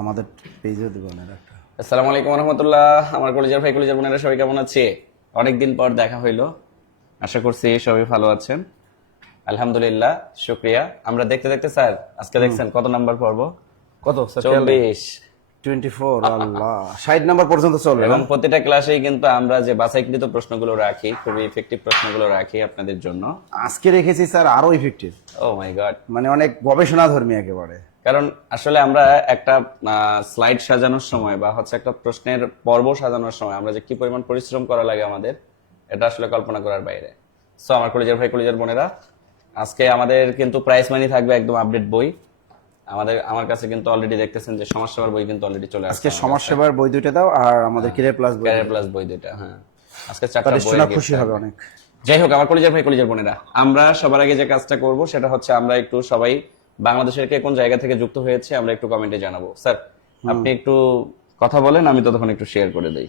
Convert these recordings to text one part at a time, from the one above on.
আমাদের পেজেও দিব না একটা। আসসালামু আলাইকুম রহমতুল্লাহ। আমার কলেজের ভাই কলেজের বোনেরা সবাই কেমন আছে? অনেকদিন পর দেখা হইলো, আশা করছি সবাই ভালো আছেন। আলহামদুলিল্লাহ, শুক্রিয়া। আমরা দেখতে দেখতে স্যার আজকে দেখছেন কত নাম্বার পর্ব? কত স্যার? 24। 24। আল্লাহ, 60 নাম্বার পর্যন্ত চলবে। এবং প্রতিটা ক্লাসেই কিন্তু আমরা যে বাছাইকৃত প্রশ্নগুলো রাখি, খুবই ইফেক্টিভ প্রশ্নগুলো রাখি আপনাদের জন্য। আজকে রেখেছি স্যার আরো ইফেক্টিভ, ও মাই গড, মানে অনেক গবেষণাধর্মী একেবারে। কারণ আসলে আমরা একটা স্লাইড সাজানোর সময় বা হচ্ছে একটা প্রশ্নের পর্ব সাজানোর সময় আমরা যে কি পরিমাণ পরিশ্রম করা লাগে আমাদের, এটা আসলে কল্পনা করার বাইরে। সো আমার কলেজের ভাই কলেজের বোনেরা, আজকে আমাদের কিন্তু প্রাইস মানি থাকবে একদম আপডেট বই। আমার কাছে কিন্তু অলরেডি দেখতেছেন যে সমাজসেবার বই কিন্তু অলরেডি চলে আসছে। আজকে সমাজসেবার বই দুটো দাও আর আমাদের ক্যারিয়ার প্লাস বই। ক্যারিয়ার প্লাস বই দুটো, হ্যাঁ আজকে 4টা বই শোনা খুশি হবে অনেক। যাই হোক, আমার কলেজের ভাই কলেজের বোনেরা, আমরা সবার আগে যে কাজটা করব সেটা হচ্ছে আমরা একটু সবাই বাংলাদেশের কে কোন জায়গা থেকে যুক্ত হয়েছে আমরা একটু কমেন্টে জানাবো। স্যার আপনি একটু কথা বলেন, আমি ততক্ষণ একটু শেয়ার করে দেই।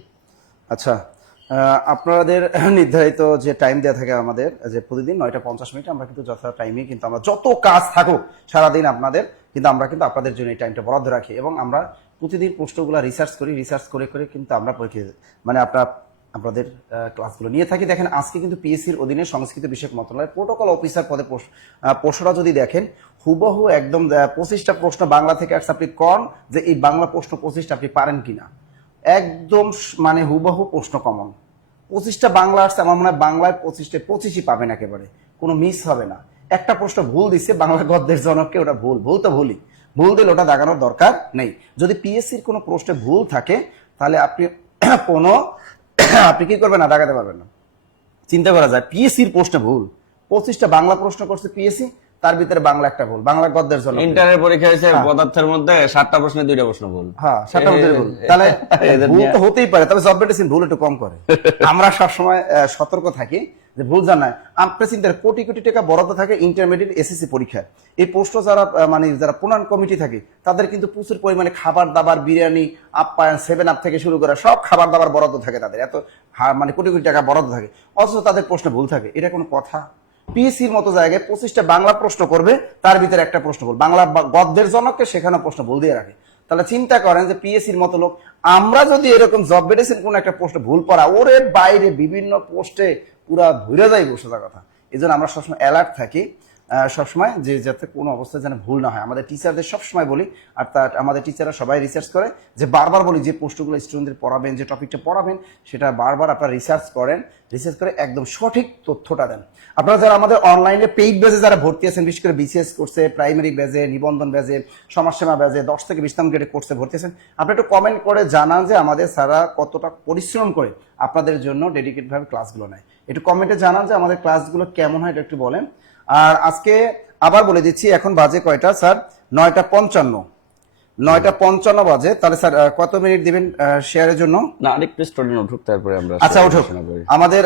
আচ্ছা, আপনাদের নির্ধারিত যে টাইম দেওয়া থাকে আমাদের, যে প্রতিদিন 9টা 50 মিনিট, আমরা কিন্তু যথা টাইমে কিন্তু আমরা যত কাজ থাকুক সারাদিন আপনাদের, কিন্তু আমরা কিন্তু আপনাদের জন্য এই টাইমটা বরাদ্দ রাখি এবং আমরা প্রতিদিন প্রশ্নগুলো রিসার্চ করে করে কিন্তু আমরা পরীক্ষা মানে আপনাদের ক্লাসগুলো নিয়ে থাকি। দেখেন আজকে কিন্তু পিএসসির অধীনে সংস্কৃত বিষয়ক মন্ত্রণালয়ের প্রোটোকল অফিসার পদে প্রশ্নটা যদি দেখেন, হুবহু একদম 25টা প্রশ্ন বাংলা থেকে আসছে। আপনি কন যে এই বাংলা প্রশ্ন 25টা আপনি পারেন কিনা, একদম মানে হুবহু প্রশ্ন কমন। 25টা বাংলা আসছে, আমার মনে হয় বাংলায় 25টায় 25ই পাবেন, একেবারে কোনো মিস হবে না। একটা প্রশ্ন ভুল দিচ্ছে বাংলা গদ্যের জনককে, ওটা ভুল তো ভুলই, ভুল দিলে ওটা দাগানোর দরকার নেই। যদি পিএসসির কোনো প্রশ্নে ভুল থাকে তাহলে আপনি আপনি কি করবেন না, দাগাতে পারবেন না। চিন্তা করা যায় পিএসসির প্রশ্নে ভুল, 25টা বাংলা প্রশ্ন করছে পিএসসি, তার ভিতরে বাংলা একটা ভুল, বাংলা গদ্যের জন্য। ইন্টারের পরীক্ষা হয়েছে পদার্থের মধ্যে 7টা প্রশ্নে 2টা প্রশ্ন ভুল। হ্যাঁ, 7টা মধ্যে ভুল, তাহলে ভুল তো হতেই পারে, তবে জব মেডিসিন ভুল একটু কম করে। আমরা সবসময় সতর্ক থাকি যে ভুল জানায়। আপনি চিন্তা, কোটি কোটি টাকা বরাদ্দ থাকে ইন্টারমিডিয়েট এসএসসি পরীক্ষায়। এই পোস্ট যারা মানে যারা প্রণয়ন কমিটি থাকে তাদের কিন্তু প্রচুর পরিমাণে খাবার দাবার, বিরিয়ানি, আপ্যায়ন, 7 আপ থেকে শুরু করে সব খাবার দাবার বরাদ্দ থাকে তাদের, এত মানে কোটি কোটি টাকা বরাদ্দ থাকে, অথচ তাদের প্রশ্নে ভুল থাকে। এটা কোনো কথা? পিএসসির মতো জায়গায় 25টা বাংলা প্রশ্ন করবে, তার ভিতরে একটা প্রশ্ন ভুল, বাংলা গদ্যের জনককে সেখানে প্রশ্ন ভুল দিয়ে রাখে। তাহলে চিন্তা করেন যে পিএসসির মতো লোক, আমরা যদি এরকম জব মেডিসিন কোন একটা প্রশ্ন ভুল পড়া, ওরে বাইরে বিভিন্ন পোস্টে পুরা ভুলে যাই সোজা কথা। এই জন্য আমরা সবসময় অ্যালার্ট থাকি, সবসময় যে যাতে কোনো অবস্থায় যেন ভুল না হয়। আমাদের টিচারদের সবসময় বলি, আর আমাদের টিচাররা সবাই রিসার্চ করে, যে বারবার বলি যে প্রশ্নগুলো স্টুডেন্টদের পড়াবেন, যে টপিকটা পড়াবেন, সেটা বারবার আপনারা রিসার্চ করে একদম সঠিক তথ্যটা দেন। আপনারা যারা আমাদের অনলাইনে পেইড ব্যাচে যারা ভর্তি আছেন, বিশেষ করে বিসিএস কোর্সে, প্রাইমারি ব্যাচে, নিবন্ধন ব্যাচে, সমাজসেবা ব্যাচে 10 থেকে 20 গ্রেডে কোর্সে ভর্তি আছেন, আপনি একটু কমেন্ট করে জানান যে আমাদের স্যাররা কতটা পরিশ্রম করে আপনাদের জন্য ডেডিকেটভাবে ক্লাসগুলো নেয়। একটু কমেন্টে জানান যে আমাদের ক্লাসগুলো কেমন হয়, এটা একটু বলেন। আর আজকে আবার বলে দিচ্ছি, এখন বাজে কয়টা স্যার? 9টা 55 বাজে। তাহলে স্যার কত মিনিট দিবেন শেয়ারের জন্য? না, আরেকটু স্টুডেন্ট উঠুক, তারপরে আমরা আচ্ছা উঠুক, আমাদের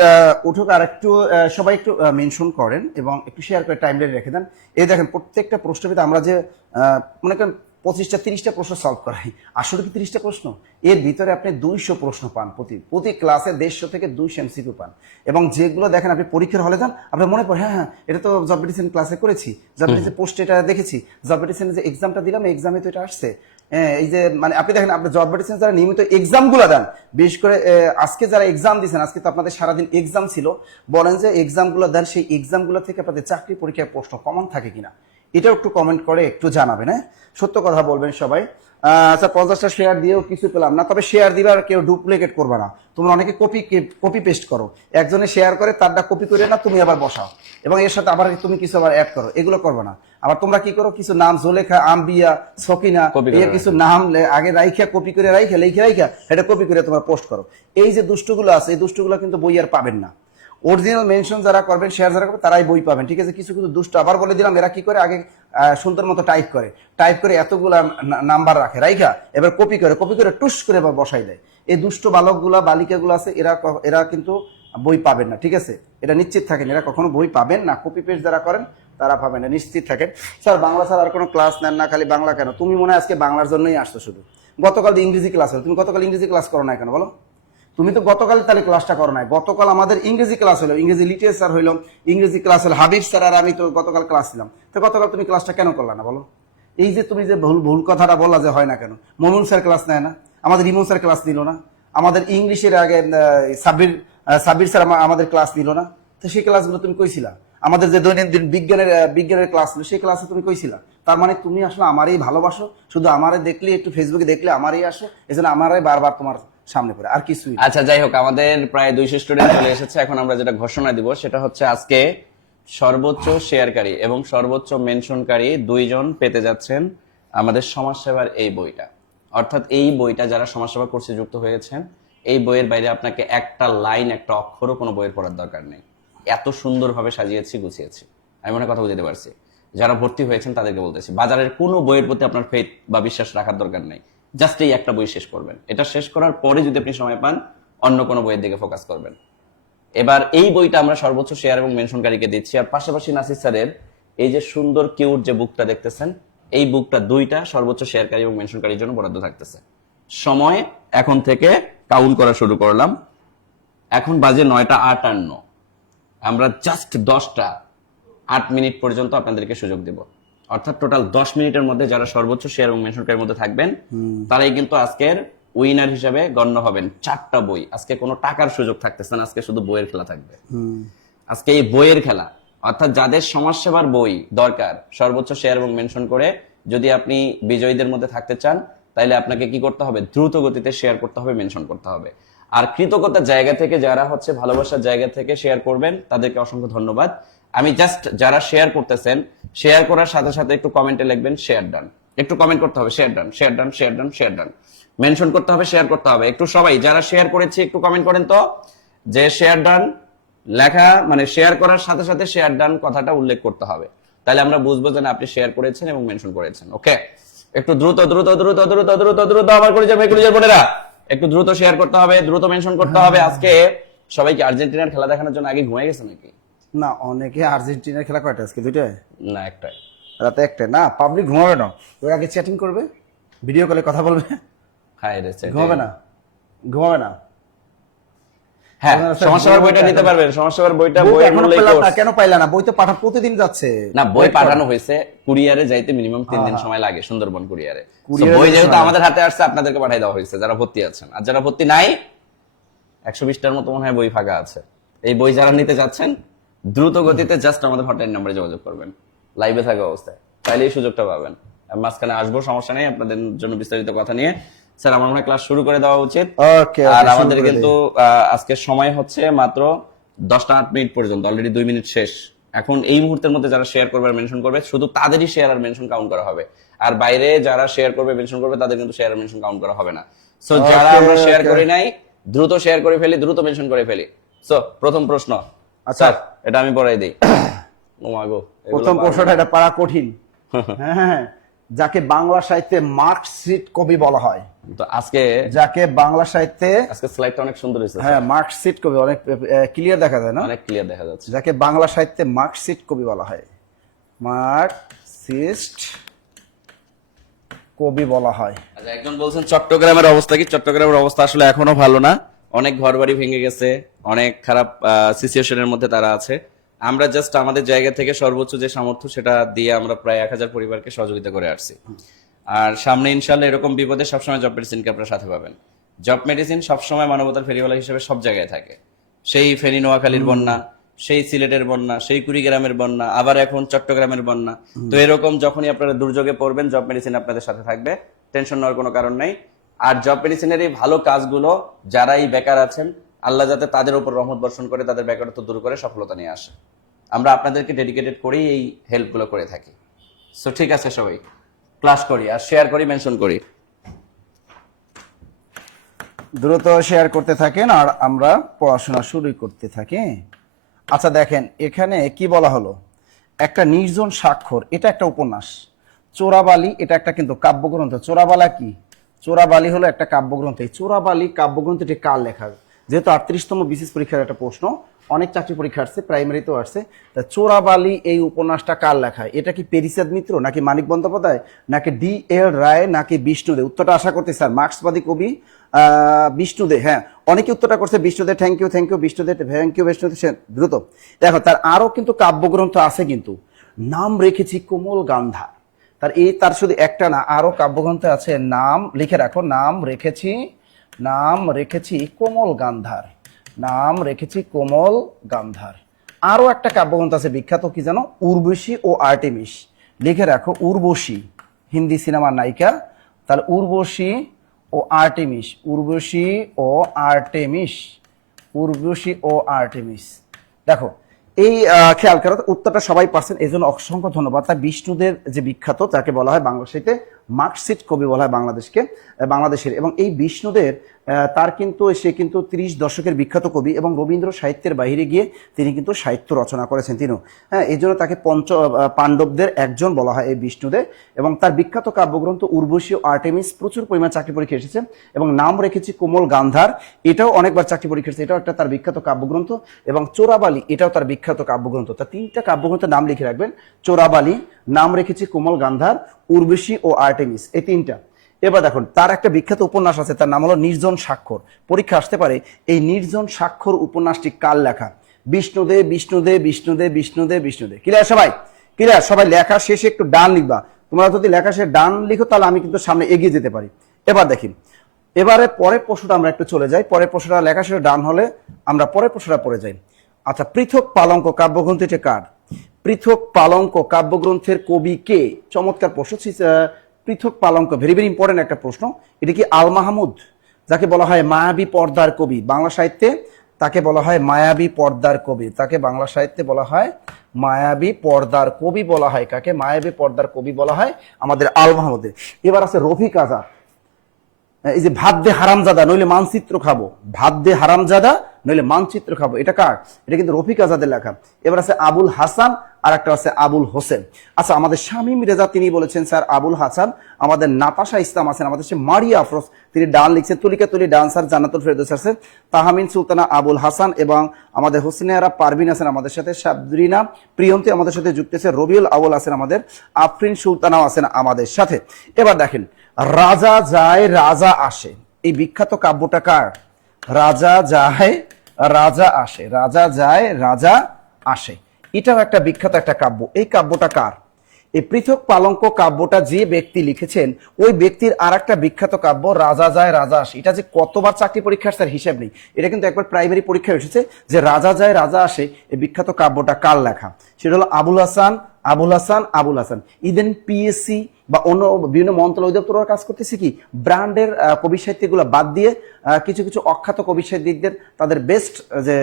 উঠুক, আর একটু সবাই একটু মেনশন করেন এবং একটু শেয়ার করে টাইমলাইন রেখে দেন। এই দেখেন প্রত্যেকটা প্রশ্নের ভিতরে আমরা যে মনে করেন 25টা 30টা প্রশ্ন সলভ করাই, আসলে কি 30টা প্রশ্ন? এর ভিতরে আপনি 200 প্রশ্ন পান, প্রতি ক্লাসে 150 থেকে 200 এমসিকিউ পান। এবং যেগুলো দেখেন আপনি পরীক্ষার হলে যান, আপনার মনে পড়ে হ্যাঁ এটা তো জব মেডিসিন ক্লাসে করেছি, জব মেডিসিন পোস্টে এটা দেখেছি, জব মেডিসিনের যে এক্সামটা দিলাম এক্সামে তো এটা আসছে। এই যে মানে আপনি দেখেন, আপনি জব মেডিসিন যারা নিয়মিত এক্সাম গুলা দেন, বিশেষ করে আজকে যারা এক্সাম দিচ্ছেন, আজকে তো আপনাদের সারাদিন এক্সাম ছিল, বলেন যে এক্সাম গুলো দেন, সেই এক্সাম গুলো থেকে আপনাদের চাকরি পরীক্ষায় প্রশ্ন কমন থাকে কিনা, এটাও একটু কমেন্ট করে একটু জানাবেন। হ্যাঁ, সত্য কথা বলবেন সবাই। আচ্ছা, 50টা শেয়ার দিয়েও কিছু পেলাম না, তবে শেয়ার দিবার কেউ ডুপ্লিকেট করবে না। তোমরা অনেকে কপি পেস্ট করো, একজনে শেয়ার করে তারটা কপি করে না তুমি আবার বসাও, এবং এর সাথে আবার তুমি কিছু আবার অ্যাড করো, এগুলো করবে না। আবার তোমরা কি করো, কিছু নাম জোলেখা, আম্বিয়া, সকিনা, এই কিছু নাম আগে রাইখা কপি করে রাইখা এটা কপি করে তোমরা পোস্ট করো। এই যে দুষ্টগুলো আছে, এই দুষ্টগুলো কিন্তু বই আর পাবেন না। অরিজিনাল মেনশন যারা করবেন, শেয়ার যারা করবেন, তারাই বই পাবেন, ঠিক আছে? কিছু কিছু দুষ্ট, আবার বলে দিলাম, এরা কি করে, আগে সুন্দর মতো টাইপ করে এতগুলা নাম্বার রাখে, রাইখা এবার কপি করে টুস করে এবার বসাই দেয়। এই দুষ্ট বালকগুলা বালিকাগুলো আছে, এরা কিন্তু বই পাবেন না, ঠিক আছে? এটা নিশ্চিত থাকেন, এরা কখনো বই পাবেন না। কপি পেস্ট যারা করেন তারা পাবেন না, নিশ্চিত থাকেন। স্যার বাংলা স্যার আর কোনো ক্লাস নেন না, খালি বাংলা কেন? তুমি মনে হয় আজকে বাংলার জন্যই আসছো শুধু। গতকাল ইংরেজি ক্লাস হলো, তুমি গতকাল ইংরেজি ক্লাস করো না কেন বলো? তুমি তো গতকাল তাহলে ক্লাসটা করো নাই। গতকাল আমাদের ইংরেজি ক্লাস হলো, ইংরেজি লিটারেচার হইলো, ইংরেজি ক্লাস হলো, হাবিব স্যার আর আমি তো গতকাল ক্লাস ছিলাম। তো গতকাল তুমি ক্লাসটা কেন করলা না বলো? এই যে তুমি যে ভুল ভুল কথাটা বললা যে হয় না কেন, মমিন স্যার ক্লাস নেয় না, আমাদের ইমন স্যার ক্লাস নিল না, আমাদের ইংলিশের আগে সাব্বির স্যার আমাদের ক্লাস নিল না, তো সেই ক্লাসগুলো তুমি কইছিলা? আমাদের যে দৈনন্দিন বিজ্ঞানের ক্লাস ছিল সেই ক্লাসে তুমি কইছিলা? তার মানে তুমি আসলে আমারই ভালোবাসো, শুধু আমারে দেখলে, একটু ফেসবুকে দেখলে আমারই আসো, এজন্য আমারই বারবার তোমার সামনে পড়ে, আর কিছুই না। আচ্ছা যাই হোক, আমাদের প্রায় 200 স্টুডেন্ট চলে এসেছে। এখন আমরা যেটা ঘোষণা দিব সেটা হচ্ছে আজকে সর্বোচ্চ শেয়ারকারী এবং সর্বোচ্চ মেনশনকারী দুইজন পেতে যাচ্ছেন আমাদের সমাজসেবার এই বইটা। অর্থাৎ এই বইটা যারা সমাজসেবা কোর্সে যুক্ত হয়েছেন, এই বইয়ের বাইরে আপনাকে একটা লাইন, একটা অক্ষরও কোনো বইয়ের পড়ার দরকার নেই। এত সুন্দরভাবে সাজিয়েছি, গুছিয়েছি। আমি মনে কথা বুঝতে পারছি। যারা ভর্তি হয়েছেন তাদেরকে বলতেছি, বাজারের কোনো বইয়ের প্রতি আপনার ফেথ বা বিশ্বাস রাখার দরকার নেই। জাস্ট এই একটা বই শেষ করবেন। এটা শেষ করার পরে যদি আপনি সময় পান, অন্য কোনো বইয়ের দিকে ফোকাস করবেন। এবার এই বইটা আমরা সর্বোচ্চ শেয়ার এবং মেনশনকারীকে দিচ্ছি। আর পাশাপাশি নাসির স্যারের এই যে সুন্দর কিউট যে বুকটা দেখতেছেন, এই বুকটা দুইটা সর্বোচ্চ শেয়ারকারী এবং মেনশনকারীর জন্য বরাদ্দ থাকতেছে। সময় এখন থেকে কাউন্ট করা শুরু করলাম। এখন বাজে 9:58। আমরা জাস্ট 8 মিনিট পর্যন্ত আপনাদেরকে সুযোগ দেব। অর্থাৎ টোটাল 10 মিনিটের মধ্যে যারা সর্বোচ্চ শেয়ার এবং মেনশনকারীর মধ্যে থাকবেন, তারাই কিন্তু আজকের উইনার হিসেবে গণ্য হবেন। 4টা বই, আজকে কোনো টাকার সুযোগ থাকতেছে না, আজকে শুধু বইয়ের খেলা থাকবে। আজকে এই বইয়ের খেলা, অর্থাৎ যাদের সমাজসেবার বই দরকার সর্বোচ্চ শেয়ার এবং মেনশন করে, যদি আপনি বিজয়ীদের মধ্যে থাকতে চান, তাহলে আপনাকে কি করতে হবে? দ্রুত গতিতে শেয়ার করতে হবে, মেনশন করতে হবে। আর কৃতজ্ঞতার জায়গা থেকে যারা হচ্ছে ভালোবাসার জায়গা থেকে শেয়ার করবেন, তাদেরকে অসংখ্য ধন্যবাদ। আমি জাস্ট যারা শেয়ার করতেছেন, শেয়ার করার সাথে সাথে একটু কমেন্টে লিখবেন শেয়ার ডান। একটু কমেন্ট করতে হবে share done, share done, share done, share done. Mention করতে হবে, শেয়ার করতে হবে। একটু সবাই যারা শেয়ার করেছে একটু কমেন্ট করেন তো, যে শেয়ার ডান লেখা মানে শেয়ার করার সাথে সাথে শেয়ার ডান কথাটা উল্লেখ করতে হবে। তাহলে আমরা বুঝবো যে আপনি শেয়ার করেছেন এবং মেনশন করেছেন। ওকে, একটু দ্রুত দ্রুত দ্রুত দ্রুত দ্রুত দ্রুত আমার কলেজের ভাই কলেজের বোনেরা একটু দ্রুত শেয়ার করতে হবে, দ্রুত মেনশন করতে হবে। আজকে সবাইকে আর্জেন্টিনার খেলা দেখানোর জন্য আগে ঘুমিয়ে গেছে নাকি? না, অনেকে আর্জেন্টিনার খেলা কয়টা আজকে? দুইটায় না, একটাই। রাতে একটা? না, পাবলিক ঘুমাবে না, ওই আগে চ্যাটিং করবে, ভিডিও কলে কথা বলবে। হাই রে, ঘুমাবে না, ঘুমাবে না। হ্যাঁ, সমাজসেবার বইটা নিতে পারবেন। সমাজসেবার বইটা বই এখনো পেলাম না, কেন পাইলা না? বই তো পাঠা প্রতিদিন যাচ্ছে। না, বই পাঠানো হয়েছে, কুরিয়ারে যাইতে মিনিমাম 3 দিন সময় লাগে, সুন্দরবন কুরিয়ারে। বই যেহেতু আমাদের হাতে আসছে, আপনাদেরকে পাঠিয়ে দেওয়া হয়েছে যারা ভর্তি আছেন। আর যারা ভর্তি নাই, 120টার মতো মনে হয় বই ফাঁকা আছে। এই বই যারা নিতে যাচ্ছেন, দ্রুত গতিতে জাস্ট আমাদের হটলাইন নম্বরে যোগাযোগ করবেন লাইভে থাকা অবস্থায়, তাহলে এই সুযোগটা পাবেন। মাঝখানে আসবো, সমস্যা নেই, আপনাদের জন্য বিস্তারিত কথা নিয়ে। স্যার, আমার মনে হয় ক্লাস শুরু করে দেওয়া উচিত। আর আমাদের কিন্তু আজকে সময় হচ্ছে মাত্র 10:08 পর্যন্ত, অলরেডি 2 মিনিট শেষ। এখন এই মুহূর্তের মধ্যে যারা শেয়ার করবে আর মেনশন করবে, শুধু তাদেরই শেয়ার আর মেনশন কাউন্ট করা হবে। আর বাইরে যারা শেয়ার করবে মেনশন করবে, তাদের কিন্তু শেয়ার আর মেনশন কাউন্ট করা হবে না। সো যারা আমরা শেয়ার করি নাই, দ্রুত শেয়ার করে ফেলি, দ্রুত মেনশন করে ফেলি। সো প্রথম প্রশ্ন, আচ্ছা এটা আমি পড়াই দিই। প্রথম প্রশ্নটা এটা পারা কঠিন। হ্যাঁ, যাকে বাংলা সাহিত্যে মার্কশিট কবি বলা হয়, তো আজকে যাকে বাংলা সাহিত্যে, আজকে স্লাইডটা অনেক সুন্দর হয়েছে। হ্যাঁ, মার্কশিট কবি, অনেক ক্লিয়ার দেখা যায় না? অনেক ক্লিয়ার দেখা যাচ্ছে। যাকে বাংলা সাহিত্যে মার্কশিট কবি বলা হয়, মার্কসিস্ট কবি বলা হয়। আচ্ছা, একজন বলছেন চট্টগ্রামের অবস্থা কি? চট্টগ্রামের অবস্থা আসলে এখনো ভালো না, অনেক ঘরবাড়ি ভেঙে গেছে, অনেক খারাপ সিচুয়েশনের মধ্যে তারা আছে। আমরা জাস্ট আমাদের জায়গা থেকে সর্বোচ্চ যে সামর্থ্য সেটা দিয়ে আমরা প্রায় 1000 পরিবারকে সহযোগিতা করে আসছি। আর সামনে ইনশাল্লাহ এরকম বিপদে সবসময় জব মেডিসিনকে আপনার সাথে পাবেন। জব মেডিসিন সবসময় মানবতার ফেরিওয়ালা হিসেবে সব জায়গায় থাকে। সেই ফেনী নোয়াখালীর বন্যা, সেই সিলেটের বন্যা, সেই কুড়িগ্রামের বন্যা, আবার এখন চট্টগ্রামের বন্যা। তো এরকম যখনই আপনারা দুর্যোগে পড়বেন, জব মেডিসিন আপনাদের সাথে থাকবে, টেনশন নেওয়ার কোনো কারণ নাই। আর জব মেডিসিনের এই ভালো কাজগুলো যারাই বেকার আছেন, আল্লাহ যাতে তাদের উপর রহমত বর্ষণ করে, তাদের বেকারত্ব দূর করে সফলতা নিয়ে আসে। আমরা আপনাদেরকে ডেডিকেটেড করেই এই হেল্পগুলো করে থাকি। সো ঠিক আছে, সবাই ক্লাস করি আর শেয়ার করি, মেনশন করি। দ্রুত শেয়ার করতে থাকেন আর আমরা পড়াশোনা শুরু করতে থাকি। আচ্ছা দেখেন, এখানে কি বলা হলো, একটা নির্জন স্বাক্ষর, এটা একটা উপন্যাস। চোরাবালি, এটা একটা কিন্তু কাব্যগ্রন্থ। চোরাবালা কি? চোরাবালি হলো একটা কাব্যগ্রন্থ। এই চোরাবালি কাব্যগ্রন্থটি কার লেখা? যেহেতু 38তম বিসিএস পরীক্ষার একটা প্রশ্ন, অনেক চাকরি পরীক্ষা আসছে, প্রাইমারিতেও আসছে। তা চোরাবালি এই উপন্যাসটা কার লেখা? এটা কি পেরিচাঁদ মিত্র, নাকি মানিক বন্দ্যোপাধ্যায়, নাকি D.L. রায়, নাকি বিষ্ণুদে? উত্তরটা আশা করতে স্যার মার্ক্সবাদী কবি বিষ্ণুদে। হ্যাঁ, অনেকে উত্তরটা করছে Bishnu De. Thank you Bishnu De, thank you Bishnu De. দ্রুত দেখো, তার আরো কিন্তু কাব্যগ্রন্থ আছে, কিন্তু নাম রেখেছি কোমল গান্ধার। তার শুধু একটা না, আরো কাব্যগ্রন্থে আছে। নাম লিখে রাখো, নাম রেখেছি কোমল গান্ধার, নাম রেখেছি কোমল গান্ধার। আরো একটা কাব্যগ্রন্থ আছে বিখ্যাত, কি জানো? উর্বশী ও আর্টেমিস। লিখে রাখো, উর্বশী হিন্দি সিনেমার নায়িকা, তাহলে উর্বশী ও আর্টেমিস, উর্বশী ও আর্টেমিস, উর্বশী ও আর্টেমিস। দেখো এই খেয়াল করো, উত্তরটা সবাই পারছেন, এই জন্য অসংখ্য ধন্যবাদ। তাই বিষ্ণুদের যে বিখ্যাত, যাকে বলা হয় বাংলা সাহিত্যে মার্কসিট কবি বলা হয় বাংলাদেশের, এবং এই বিষ্ণুদের তার কিন্তু সে কিন্তু 30 দশকের বিখ্যাত কবি, এবং রবীন্দ্র সাহিত্যের বাইরে গিয়ে তিনি কিন্তু সাহিত্য রচনা করেছেন তিনিও। হ্যাঁ, এই জন্য তাকে পাণ্ডবদের একজন বলা হয় এই বিষ্ণুদেব। এবং তার বিখ্যাত কাব্যগ্রন্থ উর্বশী ও আর্টেমিস প্রচুর পরিমাণ চাকরি পরীক্ষা এসেছে, এবং নাম রেখেছি কোমল গান্ধার, এটাও অনেকবার চাকরি পরীক্ষা এসেছে, এটাও একটা তার বিখ্যাত কাব্যগ্রন্থ। এবং চোরাবালি, এটাও তার বিখ্যাত কাব্যগ্রন্থ। তা 3টা কাব্যগ্রন্থের নাম লিখে রাখবেন, চোরাবালি, নাম রেখেছি কোমল গান্ধার, উর্বশী ও আর্টেমিস, এই 3টা। এবার দেখুন, তার একটা বিখ্যাত উপন্যাস আছে, তার নাম হলো নির্জন স্বাক্ষর। পরীক্ষা আসতে পারে, এই নির্জন স্বাক্ষর উপন্যাসটি কার লেখা? বিষ্ণুদেব, বিষ্ণুদেব, বিষ্ণুদেব, বিষ্ণুদেব, বিষ্ণুদেব। ক্লিয়ার সবাই? ক্লিয়ার সবাই? লেখা শেষে একটু ডান লিখবা। তোমরা যদি লেখা শেষে ডান লিখো, তাহলে আমি কিন্তু সামনে এগিয়ে যেতে পারি। এবার দেখি, এবারে পরের প্রশ্নটা আমরা একটু চলে যাই। পরের প্রশ্নটা লেখা শেষে ডান হলে আমরা পরের প্রশ্নটা পড়ে যাই। আচ্ছা, পৃথক পালঙ্ক কাব্যগ্রন্থটি কার? পৃথক পালঙ্ক কাব্যগ্রন্থের কবি কে? চমৎকার প্রশ্ন। পৃথক পালঙ্ক, ভেরি ভেরি ইম্পর্টেন্ট একটা প্রশ্ন। এটা কি আল মাহমুদ, যাকে বলা হয় মায়াবী পর্দার কবি বাংলা সাহিত্যে? তাকে বলা হয় মায়াবী পর্দার কবি, তাকে বাংলা সাহিত্যে বলা হয় মায়াবী পর্দার কবি বলা হয়। কাকে মায়াবী পর্দার কবি বলা হয়? আমাদের আল মাহমুদের। এবার আছে রফিক আজাদ, এই যে ভাত দে হারামজাদা নইলে মানচিত্র খাবো, ভাত দে হারামজাদা নইলে মানচিত্র খাবো, এটা কার? এটা কিন্তু রফিক আজাদের লেখা। এবার আছে আবুল হাসান, আর একটা আছে আবুল হোসেন। আচ্ছা, আমাদের শামীম রেজা তিনি বলেছেন স্যার আবুল হাসান। আমাদের নাতাশা ইসলাম আছেন, আমাদের সে মারিয়া আফরোজ, তিনি ডান লিখছেন। তুলিকা তুলি ডান স্যার জান্নাতুল ফেরদৌস আছে। তাহমিন সুলতানা আবুল হাসান, এবং আমাদের হোসেনিয়ারা পারভিন আছেন আমাদের সাথে, সাবরিনা প্রিয়ন্তী আমাদের সাথে যুক্ত আছে, রবিউল আউল আছেন আমাদের, আফরিন সুলতানাও আছেন আমাদের সাথে। এবার দেখেন, রাজা যায় রাজা আসে, এই বিখ্যাত কাব্যটা কার? রাজা যায় রাজা আসে, রাজা যায় রাজা আসে, এটাও একটা বিখ্যাত একটা কাব্য। এই কাব্যটা কার? এই পৃথক পালঙ্ক কাব্যটা যে ব্যক্তি লিখেছেন, ওই ব্যক্তির আর একটা বিখ্যাত কাব্য রাজা যায় রাজা আসে। এটা যে কতবার চাকরি পরীক্ষার স্যার হিসাব নেই, এটা কিন্তু একবার প্রাইমারি পরীক্ষায় এসেছে যে রাজা যায় রাজা আসে, এই বিখ্যাত কাব্যটা কার লেখা? সেটা হলো আবুল হাসান, আবুল হাসান, আবুল হাসান। ইদেন পিএসসি বা অন্য বিভিন্ন মন্ত্রণালয় অধিদপ্তর কাজ করতেছে কি, ব্র্যান্ডের কবি সাহিত্যগুলো বাদ দিয়ে কিছু কিছু অখ্যাত কবি সাহিত্যিকদের তাদের বেস্ট যে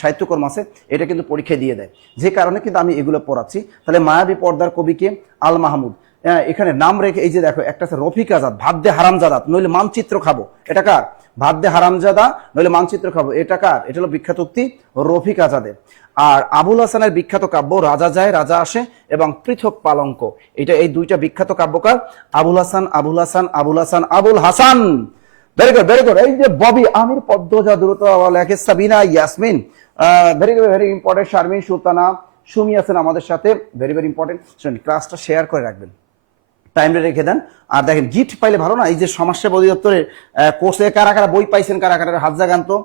সাহিত্যকর্ম আছে, এটা কিন্তু পরীক্ষায় দিয়ে দেয়। যে কারণে কিন্তু আমি এগুলো পড়াচ্ছি। তাহলে মায়াবী পর্দার কবিকে আল মাহমুদ। এখানে নাম রেখে, এই যে দেখো, একটা আছে রফিক আজাদ, ভাত দে হারামজাদা নইলে মানচিত্র খাবো, এটা কার? ভাত দে হারামজাদা নইলে মানচিত্র খাবো, এটা কার? এটা হলো বিখ্যাত উক্তি রফিক আজাদের। আর আবুল হাসানের বিখ্যাত কাব্য রাজা যায় রাজা আসে এবং পৃথক পালঙ্ক, এটা এই 2টা বিখ্যাত কাব্যকার Abul Hasan, Abul Hasan, Abul Hasan, Abul Hasan. Very good, very good. এই যে ববি আমির পদ্মজা দ্রুত লেখে Sabina Yasmin, very good, very important. Sharmin Sultana Sumi আছেন আমাদের সাথে, ভেরি ভেরি ইম্পর্টেন্ট। শুনুন, ক্লাসটা শেয়ার করে রাখবেন, টাইমটা রেখে দেন। আর দেখেন, গিফট পাইলে ভালো না? এই যে সমাজসেবা অধিদপ্তরের কোর্সে কারা কারা বই পাইছেন, কারা কারা হাত জাগান তো।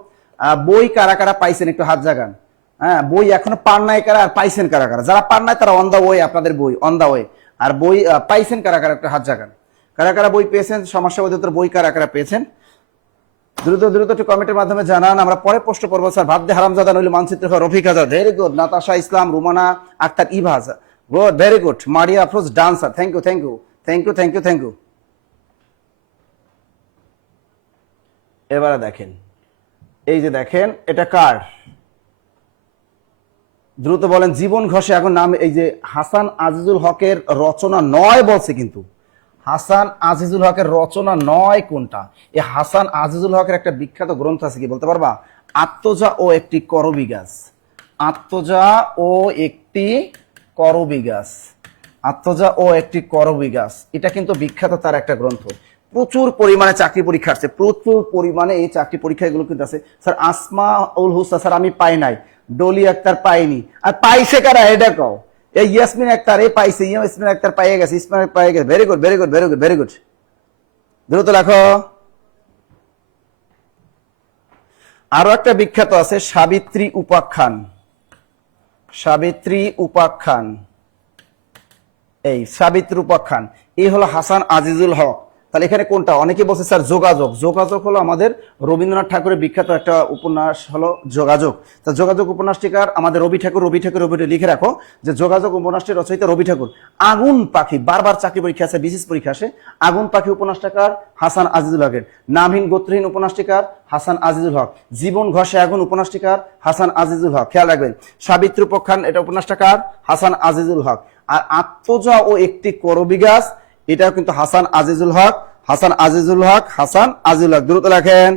বই কারা কারা পাইছেন একটু হাত জাগান। হ্যাঁ, বই এখনো পান নাই কারা, আর পাইছেন কারা কারা? যারা পান নাই তারা অন দা ওয়ে, আপনাদের বই অন দা ওয়ে। আর বই পাইছেন কারা কারা, একটা হাত জাগান। কারা কারা বই পেয়েছেন, সমাজসেবা অধিদপ্তর বই কারা কারা পেয়েছেন? দ্রুত দ্রুত একটু কমেন্টের মাধ্যমে জানান। আমরা পরে প্রশ্ন পড়বো স্যার। ভাত দে হারামজাদা নইলে মানচিত্র খাবো, রফিক আজাদ, ভেরি গুড। নাতাশা ইসলাম, রুমানা আক্তার, ইভাজ, good, very good. Maria Afroz, dancer, thank you, thank you, thank you, thank you, thank you. এবারে দেখেন, এই যে দেখেন, এটা কার? দ্রুত বলেন। জীবন ঘষে এখন নাম, এই যে হাসান আজিজুল হকের রচনা নয় বলছে, কিন্তু হাসান আজিজুল হকের রচনা নয় কোনটা? এই হাসান আজিজুল হকের একটা বিখ্যাত গ্রন্থ আছে, কি বলতে পারবা? আত্মজা ও একটি করবী গাছ, আত্মজা ও একটি করবী গাছ, আত্মজা ও একটি করবী গাছ, এটা কিন্তু বিখ্যাত তার একটা গ্রন্থ। প্রচুর পরিমাণে চাকরি পরীক্ষা আসছে, প্রচুর পরিমাণে এই চাকরি পরীক্ষা এগুলো কিন্তু আছে। স্যার আসমা উল হুসনা স্যার আমি পাই নাই, ডলি আক্তার পাইনি, আর পাইছে কারা এটা কও? এই ইয়াসমিন আক্তার এই পাইছে, ইয়াসমিন আক্তার পাইয়ে গেছে, ইসমাইল পাইয়ে গেছে, very good, very good, very good, very good. দ্রুত লেখো। আরো একটা বিখ্যাত আছে সাবিত্রী উপাখ্যান, সাবিত্রী উপাখ্যান, এই সাবিত রূপক খান, এই হলো হাসান আজিজুল হক। তাহলে এখানে কোনটা? অনেকে বলছে স্যার যোগাযোগ। যোগাযোগ হলো আমাদের রবীন্দ্রনাথ ঠাকুরের বিখ্যাত একটা উপন্যাস হলো যোগাযোগ। তা যোগাযোগ উপন্যাসটিকার আমাদের রবি ঠাকুর। রবি ঠাকুর লিখে রাখো যে যোগাযোগ উপন্যাসটি রচয়িতা রবি ঠাকুর। আগুন পাখি, বারবার চাকরি পরীক্ষা আছে, বিশেষ পরীক্ষা আসে। আগুন পাখি উপন্যাসটিকার হাসান আজিজুল হকের। নামহীন গোত্রহীন উপন্যাসটিকার হাসান আজিজুল হক। জীবন ঘষে আগুন উপন্যাসটিকার হাসান আজিজুল হক, খেয়াল রাখবেন। সাবিত্রী পক্ষান এটা উপন্যাসটিকার হাসান আজিজুল হক। আর আত্মজা ও একটি করবিগাছ এটাও কিন্তু হাসান আজিজুল হক। হাসান আজিজুল হক, হাসান আজিজুল হক। দ্রুত লেখেন,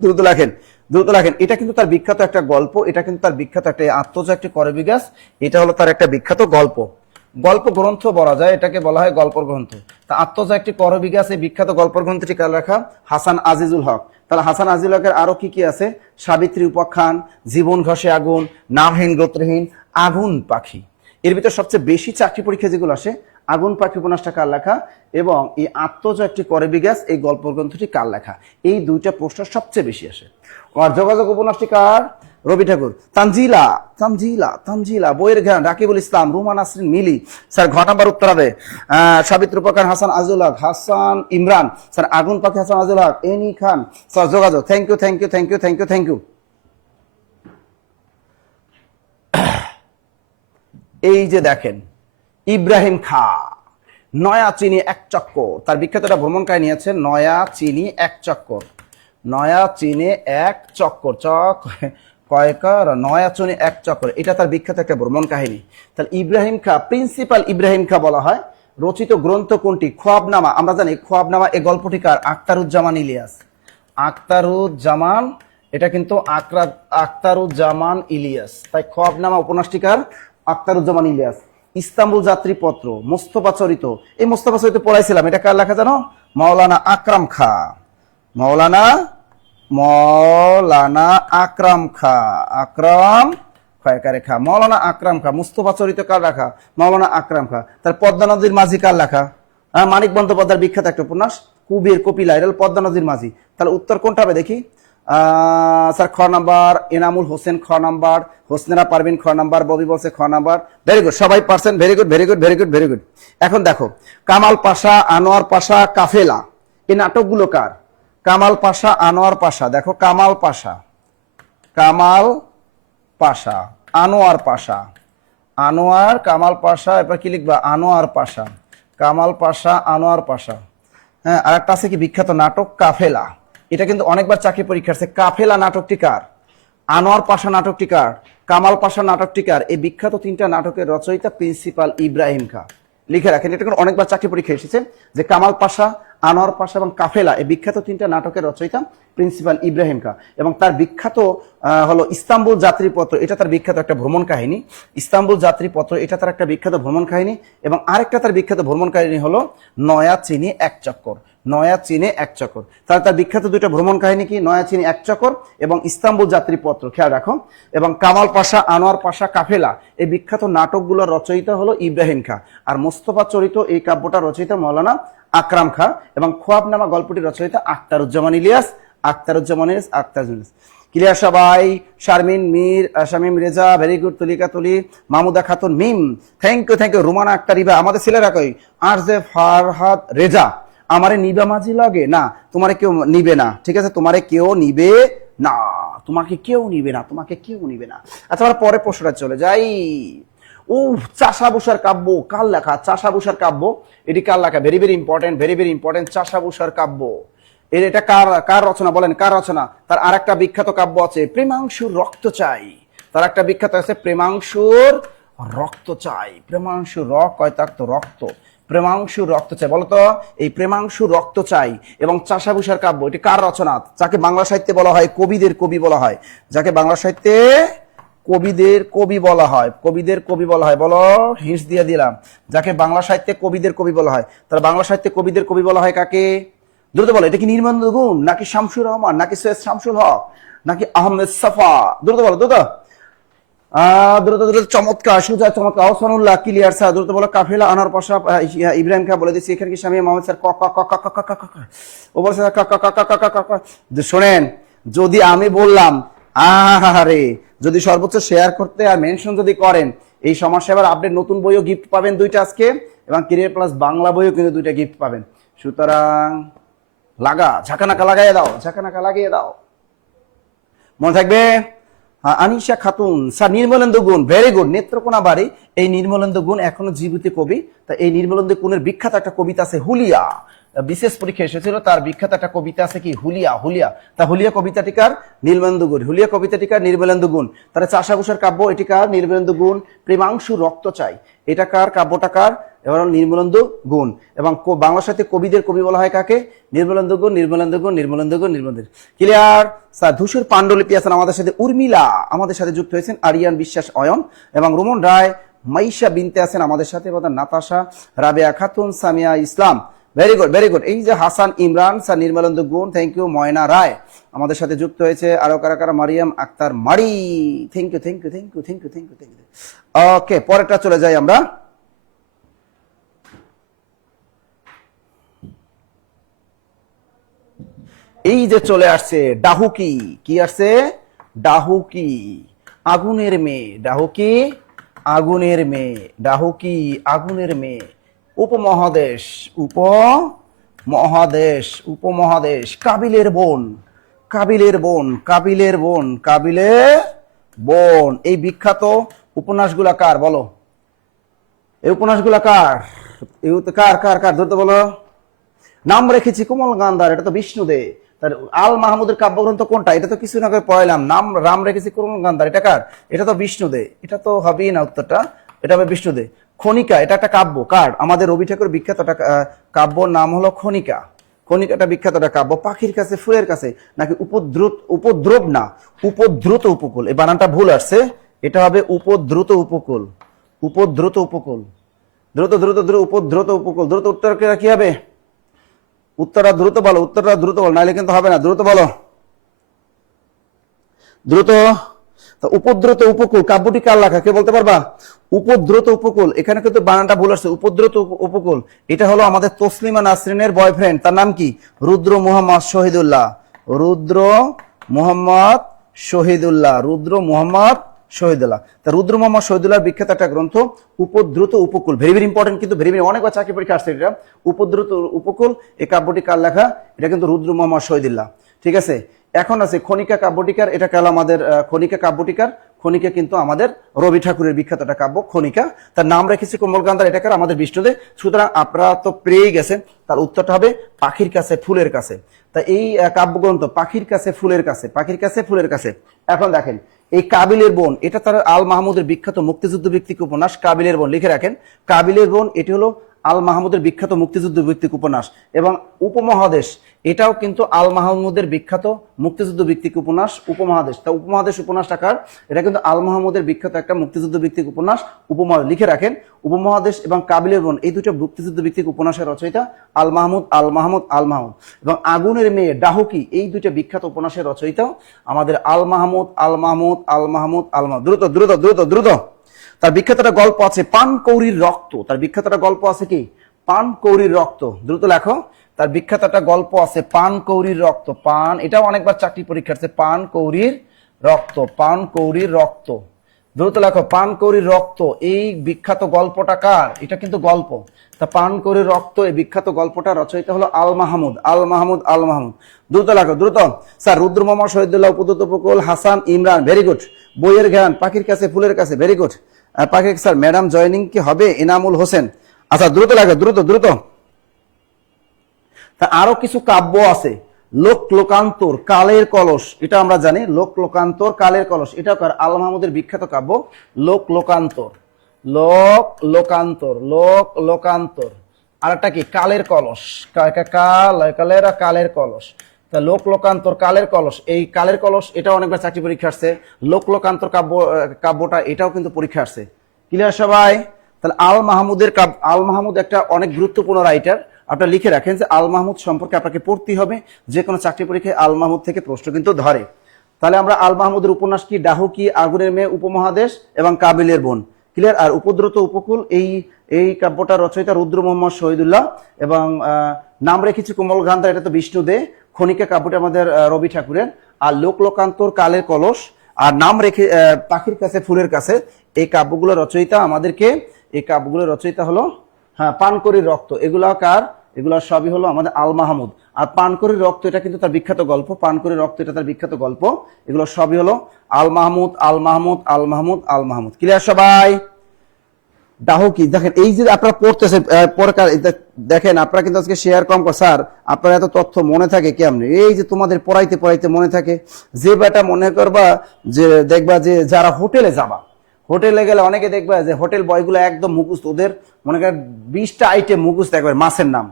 দ্রুত লেখেন, দ্রুত লেখেন। এটা কিন্তু তার বিখ্যাত একটা গল্প। এটা কিন্তু তার বিখ্যাত একটা আত্মজা একটি করবিগাছ, এটা হলো তার একটা বিখ্যাত গল্প। গল্প গ্রন্থ বলা যায়, এটাকে বলা হয় গল্প গ্রন্থ। তা আত্মজা একটি করবিগাছ, এই বিখ্যাত গল্প গ্রন্থটি কার লেখা? হাসান আজিজুল হক। তাহলে হাসান আজিজুল হকের আরো কি কি আছে? সাবিত্রী উপাখ্যান, জীবন ঘষে আগুন, নামহীন গোত্রহীন, আগুন পাখি। এর ভিতর সবচেয়ে বেশি চাকরি পরীক্ষা যেগুলো আসে, আগুন পাখি উপন্যাসটা কার লেখা এবং এই আত্মজা একটি করবিগাছ এই গল্প গ্রন্থটি কার লেখা, এই দুইটা প্রশ্ন সবচেয়ে বেশি আসে। আর যোগাযোগ উপন্যাসটি কার? রবি ঠাকুর। তানজিলা, তানজিলা, তানজিলা বইয়ের জ্ঞান রাকিবুল ইসলাম, রুমা নাসরিন মিলি। স্যার ঘ নাম্বার উত্তর হবে সাবিত্রী প্রকার হাসান আজিজুল হক, হাসান ইমরান। স্যার আগুন পাখি হাসান আজিজুল হক, এনি খান। স্যার যোগাযোগ। Thank you, thank you, thank you, thank you, thank you. এই যে দেখেন ইব্রাহিম খা, নয়া চিনি এক চক্কর, তার বিখ্যাত একটা ভ্রমণ কাহিনী আছে, নয়া চিনি এক চক্কর। নয়া চিনি এক চক্কর, চক কয়কার, নয়া চিনি এক চক্কর, এটা তার বিখ্যাত একটা ভ্রমণ কাহিনী। তাহলে ইব্রাহিম খা, প্রিন্সিপাল ইব্রাহিম খা বলা হয়। রচিত গ্রন্থ কোনটি? খোয়াবনামা। আমরা জানি খোয়াবনামা এই গল্পটিকার আখতারুজ্জামান ইলিয়াস। আখতারুজ্জামান, এটা কিন্তু আখতারুজ্জামান ইলিয়াস। তাই খোয়াবনামা উপন্যাসটিকার আখতারুজ্জামান ইলিয়াস। ইস্তাম্বুল যাত্রীপত্র, মোস্তফা চরিত, এই মোস্তফা চরিত পড়াইছিলাম, এটা কার লেখা জানো? মাওলানা আকরাম খা। মাওলানা মাওলানা আকরাম খা, আকরাম খয়কারে খা, মাওলানা আকরাম খা। মুস্তফা চরিত কার লেখা? মাওলানা আকরাম খা। তার পদ্মা নদীর মাঝি কার লেখা? মানিক বন্দ্যোপাধ্যায়ের বিখ্যাত একটা উপন্যাস, কুবের কপিলা, এটা হল পদ্মা নদীর মাঝি। তাহলে উত্তর কোনটা হবে দেখি? স্যার খ নাম্বার এনামুল হোসেন, খ নাম্বার হোসনেরা পারভিন, খ নাম্বার ববি বলছে, খ নাম্বার। ভেরি গুড, সবাই পারছেন, very good, very good, very good, very good. এখন দেখো কামাল পাশা, আনোয়ার পাশা, কাফেলা, এই নাটকগুলো কার? কামাল পাশা, আনোয়ার পাশা। দেখো কামাল পাশা, কামাল পাশা, আনোয়ার পাশা, আনোয়ার, কামাল পাশা, এরপর কি লিখবা? আনোয়ার পাশা, কামাল পাশা, আনোয়ার পাশা। হ্যাঁ, আর একটা আছে কি বিখ্যাত নাটক কাফেলা, এটা কিন্তু অনেকবার চাকরি পরীক্ষা আছে। কাফেলা নাটকটি কার? আনোয়ার পাশা নাটকটি কার? কামাল পাশা নাটকটি কার? এই বিখ্যাত তিনটা নাটকের রচয়িতা প্রিন্সিপাল ইব্রাহিম খা। লিখে রাখেন, এটা কিন্তু অনেকবার চাকরি পরীক্ষা এসেছে যে কামাল পাশা, আনোয়ার পাশা এবং কাফেলা এই বিখ্যাত তিনটা নাটকের রচয়িতা প্রিন্সিপাল ইব্রাহিম খা। এবং তার বিখ্যাত হলো ইস্তাম্বুল যাত্রীপত্র, এটা তার বিখ্যাত একটা ভ্রমণ কাহিনী। ইস্তাম্বুল যাত্রীপত্র এটা তার একটা বিখ্যাত ভ্রমণ কাহিনী। এবং আরেকটা তার বিখ্যাত ভ্রমণ কাহিনী হলো নয়া চিনি এক চক্কর, নয়া চীনে এক চক্কর। তাহলে তার বিখ্যাত দুইটা ভ্রমণ কাহিনী কি? নয়া চীনে এক চক্কর এবং ইস্তাম্বুল যাত্রীপত্র, খেয়াল রাখো। এবং কামাল পাশা, আনোয়ার পাশা, কাফেলা এই বিখ্যাত নাটকগুলোর রচয়িতা হলো ইব্রাহিম খা। আর মোস্তফা চরিত এই কাব্যটা রচয়িতা মাওলানা আকরাম খা। এবং খোয়াবনামা গল্পটি রচয়িতা আখতারুজ্জামান ইলিয়াস, আখতারুজ্জামান ইলিয়াস, আখতারুজ্জামান। ক্লিয়ার সবাই? Sharmin Mir, Shamim Reza, very good. Tulika Tuli, Mahmuda Khatun Mim, thank you, thank you. Rumana Akter Riba, আমাদের ছেলেরা কই? আর যে ফারহাদ রেজা, আমারে নিবা মাঝি লাগে না, তোমারে কেউ নিবে না, ঠিক আছে? তোমারে কেউ নিবে না, তোমাকে কেউ নিবে না, তোমাকে কেউ নিবে না। আচ্ছা, আমরা পরে প্রশ্নটা চলে যাই। ও চাষাবুসার কাব্য কার লেখা? চাষাবুসার কাব্য, এটি কার লেখা? Very very important, very very important. চাষাবুসার কাব্য এটা কার কার রচনা বলেন? কার রচনা? তার আর একটা বিখ্যাত কাব্য আছে প্রেমাংশুর রক্ত চাই। তার একটা বিখ্যাত আছে প্রেমাংশুর রক্ত চাই। প্রেমাংশুর রক্ত, রক্ত, প্রেমাংশুর রক্ত চাই। বলতো এই প্রেমাংশুর রক্ত চাই এবং চাষাবুসার কাব্য এটি কার রচনা? যাকে বাংলা সাহিত্যে বলা হয় কবিদের কবি বলা হয়, যাকে বাংলা সাহিত্যে কবিদের কবি বলা হয়, কবিদের কবি বলা হয়। বলো, হিন্টস দিয়ে দিলাম, যাকে বাংলা সাহিত্যে কবিদের কবি বলা হয়। তাহলে বাংলা সাহিত্যে কবিদের কবি বলা হয় কাকে? দ্রুত বলো, এটা কি নির্মল গুণ, নাকি শামসুর রহমান, নাকি সৈয়দ শামসুল হক, নাকি আহমেদ সাফা? দ্রুত বলো, দ্রুত দ্রুত দ্রুত। চমৎকার, সুজা, চমৎকার। Ahsanullah, clear sir. দ্রুত বলো কাফেলা, আনোয়ার পাশা, ইব্রাহিম খা বলে দিচ্ছি। এখানে কি স্বামী মোহাম্মদ স্যার? ক ক ক ক ক ক ক, ও বলছে ক ক ক ক ক ক। শোনেন, যদি আমি বললাম আরে, যদি সর্বোচ্চ শেয়ার করতে আর মেনশন যদি করেন, এই সমাজসেবার আপডেট নতুন বইও গিফট পাবেন 2টা আজকে, এবং ক্যারিয়ার প্লাস বাংলা বইও কিন্তু 2টা গিফট পাবেন। সুতরাং লাগা ঝাঁকানাকা লাগাইয়ে দাও, ঝাঁকানাকা লাগিয়ে দাও। মনে থাকবে। হ্যাঁ, আনিশা খাতুন স্যার নির্মলেন্দু গুণ, ভেরি গুড। নেত্রকোনা বাড়ি। এই নির্মলেন্দু গুণ এখনো জীবিত কবি। তা এই নির্মলেন্দু গুণের বিখ্যাত একটা কবিতা আছে হুলিয়া, বিশেষ পরীক্ষা এসেছিল, তার বিখ্যাত একটা কবিতা আছে কি হুলিয়া। হুলিয়া, তা হুলিয়া কবিতাটিকার নির্মলেন্দু গুণ, হুলিয়া কবিতাটিকার নির্মলেন্দু গুণ। তাহলে চাষাভূষার কাব্য এটিকার নির্মলেন্দু গুণ। প্রেমাংশু রক্ত চাই এটাকার কাব্যটাকার এবার নির্মলেন্দু গুণ। এবং বাংলা সাহিত্যে কবিদের কবি বলা হয় কাকে? নির্মলেন্দু গুণ, নির্মলেন্দু গুণ, নির্মলেন্দু গুণ, নির্মলেন্দু। Clear sir? ধূসর পাণ্ডুলিপি আছেন আমাদের সাথে, উর্মিলা আমাদের সাথে যুক্ত হয়েছেন, আরিয়ান বিশ্বাস অয়ন এবং রোমন রায়, মাইশা বিনতে আছেন আমাদের সাথে, Natasha, Rabeya Khatun, Samia Islam, very good very good. এই যে হাসান ইমরান স্যার নির্মলেন্দু গুণ, থ্যাংক ইউ। ময়না রায় আমাদের সাথে যুক্ত হয়েছে, আরো কারা কারা? Mariam Akter Mari, thank you thank you thank you thank you thank you thank you. Okay, পরেরটা চলে যাই আমরা। এই যে চলে আসছে ডাহুকি, কি আসছে? ডাহুকি, আগুনের মেয়ে। ডাহুকি আগুনের মেয়ে, ডাহুকি আগুনের মেয়ে। উপমহাদেশ, উপমহাদেশ, উপমহাদেশ। কাবিলের বোন, কাবিলের বোন, কাবিলের বোন, কাবিলের বোন। এই বিখ্যাত উপন্যাসগুলা কার বলো? এই উপন্যাসগুলা কার? কার কার কার ধরতে বলো। নাম রেখেছি কোমল গান্ধার, এটা তো বিষ্ণু দে। তার আল মাহমুদের কাব্যগ্রন্থ কোনটা? এটা তো কিছুদিন আগে পড়াইলাম। রাম রেখেছি কোমল গান্ধার, এটা কার? এটা তো বিষ্ণু দে। এটা তো হবেই না উত্তরটা, এটা হবে বিষ্ণু দে। খনিকা, এটা একটা কাব্য কার? আমাদের রবি ঠাকুর বিখ্যাত একটা কাব্য, নাম হলো খনিকা। খনিকাটা বিখ্যাত একটা কাব্য। পাখির কাছে ফুলের কাছে নাকি উপদ্রব না, উপদ্রুত উপকূল। এই বানানটা ভুল আসছে, এটা হবে উপদ্রুত উপকূল, উপদ্রুত উপকূল। দ্রুত দ্রুত দ্রুত উপদ্রুত উপকূল। দ্রুত উত্তর কি হবে? উত্তরটা দ্রুত বলো, উত্তরটা দ্রুত বলো, নাহলে কিন্তু হবে না। দ্রুত বলো, দ্রুত। উপদ্রুত উপকূল কাব্যটি কার লেখা, কে বলতে পারবা? উপদ্রুত উপকূল, এখানে কিন্তু বানানটা ভুল আসছে, উপদ্রুত উপকূল। এটা হলো আমাদের তসলিমা নাসরিনের বয়ফ্রেন্ড, তার নাম কি? রুদ্র মোহাম্মদ শহীদুল্লাহ, রুদ্র মোহাম্মদ শহীদুল্লাহ, রুদ্র মোহাম্মদ শহীদুল্লাহ। তা রুদ্র মোহাম্মদ শহীদুল্লাহর বিখ্যাত একটা গ্রন্থ উপদ্রুত উপকূল, ভেরি ভেরি ইম্পর্টেন্ট, কিন্তু ভেরি ভেরি অনেকবার চাকরি পরীক্ষা আসছে এটা। উপদ্রুত উপকূল, এই কাব্যটি কার লেখা? এটা কিন্তু রুদ্র মোহাম্মদ শহীদুল্লাহ। ঠিক আছে, এখন আছে খনিকা কাব্যটিকার, এটা কাল আমাদের খনিকা কাব্যটিকার। খনিকা কিন্তু আমাদের রবি ঠাকুরের বিখ্যাত একটা কাব্য খনিকা, তার নাম রেখেছি কোমল গান্ধার, এটা কার? আমাদের বিষ্ণুদে। সুতরাং আপনারা তো পেয়ে গেছেন, তার উত্তরটা হবে পাখির কাছে ফুলের কাছে। তা এই কাব্যগ্রন্থ পাখির কাছে ফুলের কাছে, পাখির কাছে ফুলের কাছে। এখন দেখেন এই কাবিলের বোন, এটা তার আল মাহমুদের বিখ্যাত মুক্তিযুদ্ধ ভিত্তিক উপন্যাস কাবিলের বোন, লিখে রাখেন। কাবিলের বোন এটি হলো আল মাহমুদের বিখ্যাত মুক্তিযুদ্ধ ভিত্তিক উপন্যাস। এবং উপমহাদেশ, এটাও কিন্তু আল মাহমুদের বিখ্যাত মুক্তিযুদ্ধ ভিত্তিক উপন্যাস উপমহাদেশ। তা উপমহাদেশ উপন্যাসটা কার? এটা কিন্তু আল মাহমুদের বিখ্যাত একটা মুক্তিযুদ্ধ ভিত্তিক উপন্যাস উপমহাদেশ, লিখে রাখেন। উপমহাদেশ এবং কাবিলের বোন এই দুটো মুক্তিযুদ্ধ ভিত্তিক উপন্যাসের রচয়িতা আল মাহমুদ, আল মাহমুদ, আল মাহমুদ। এবং আগুনের মেয়ে, ডাহুকি, এই দুটো বিখ্যাত উপন্যাসের রচয়িতা আমাদের আল মাহমুদ, আল মাহমুদ, আল মাহমুদ, আল মাহমুদ। দ্রুত দ্রুত দ্রুত দ্রুত। তার বিখ্যাত একটা গল্প আছে পানকৌড়ির রক্ত, তার বিখ্যাত একটা গল্প আছে কি? পানকৌড়ির রক্ত। দ্রুত লেখো, তার বিখ্যাত একটা গল্প আছে পানকৌড়ির রক্ত। পান, এটাও অনেকবার চাকরি পরীক্ষা আছে, পানকৌড়ির রক্ত, পানকৌড়ির রক্ত। দ্রুত লেখো, পানকৌড়ির রক্ত, এই বিখ্যাত গল্পটা কার? এটা কিন্তু গল্প। তা পানকৌড়ির রক্ত, এই বিখ্যাত গল্পটা রচয়িতা হলো আল মাহমুদ, আল মাহমুদ, আল মাহমুদ। দ্রুত লেখো, দ্রুত। স্যার রুদ্র মোহাম্মদ শহীদুল্লাহ, উপদ্রুত উপকূল, হাসান ইমরান, ভেরি গুড। বইয়ের জ্ঞান, পাখির কাছে ফুলের কাছে, ভেরি গুড। পাখির স্যার ম্যাডাম জয়নিং কি হবে? এনামুল হোসেন। আচ্ছা দ্রুত লেখো, দ্রুত দ্রুত। তা আরো কিছু কাব্য আছে, লোক লোকান্তর, কালের কলস, এটা আমরা জানি। লোক লোকান্তর, কালের কলস, এটা কার? আল মাহমুদের বিখ্যাত কাব্য লোক লোকান্তর, লোক লোকান্তর, লোক লোকান্তর। আর একটা কি? কালের কলস, কালের কালের কলস। তা লোক লোকান্তর, কালের কলস, এই কালের কলস এটা অনেকবার চাকরি পরীক্ষা আসছে। লোক লোকান্তর কাব্যটা এটাও কিন্তু পরীক্ষা আসছে। ক্লিয়ার সবাই? তাহলে আল মাহমুদের আল মাহমুদ একটা অনেক গুরুত্বপূর্ণ রাইটার। আপনারা লিখে রাখেন যে আল মাহমুদ সম্পর্কে আপনাকে পড়তেই হবে, যে কোনো চাকরি পরীক্ষায় আল মাহমুদ থেকে প্রশ্ন কিন্তু ধরে। তাহলে আমরা আল মাহমুদের উপন্যাস কি? ডাহুকি, আগুনের মেয়ে, উপমহাদেশ এবং কাবিলের বোন। ক্লিয়ার? আর উপদ্রুত উপকূল, এই কাব্যটা রচয়িতা রুদ্র মোহাম্মদ শহীদুল্লাহ এবং নাম রেখেছি কোমল গান্ধার, এটা তো বিষ্ণু দে। খনিকা কাব্যটা আমাদের রবি ঠাকুরের। আর লোক লোকান্তর, কালের কলস, আর নাম রেখে পাখির কাছে ফুলের কাছে, এই কাব্যগুলো রচয়িতা আমাদেরকে, এই কাব্যগুলো রচয়িতা হলো হ্যাঁ পানকড়ির রক্ত, এগুলা কার, এগুলা সবই হলো আমাদের আল মাহমুদ। আর পানকড়ির রক্ত এটা কিন্তু তার বিখ্যাত গল্প, পানকড়ির রক্ত এটা তার বিখ্যাত গল্প, এগুলো সবই হলো আল মাহমুদ আল মাহমুদ আল মাহমুদ আল মাহমুদ। ক্লিয়ার সবাই? ডাহুকি দেখেন, এই যে আপনারা পড়তেছে পরে দেখেন আপনারা কিন্তু আজকে শেয়ার কম কর স্যার, আপনারা এত তথ্য মনে থাকে কেমনে? এই যে তোমাদের পড়াইতে পড়াইতে মনে থাকে, যে বেটা মনে করবা যে দেখবা যে যারা হোটেলে যাবা, হোটেলে গেলে অনেকে দেখবা যে হোটেল বয়গুলো একদম মুখস্থ, ওদের মনে করেন 20টা আইটেম মুখস্থ একবার মাছের নাম।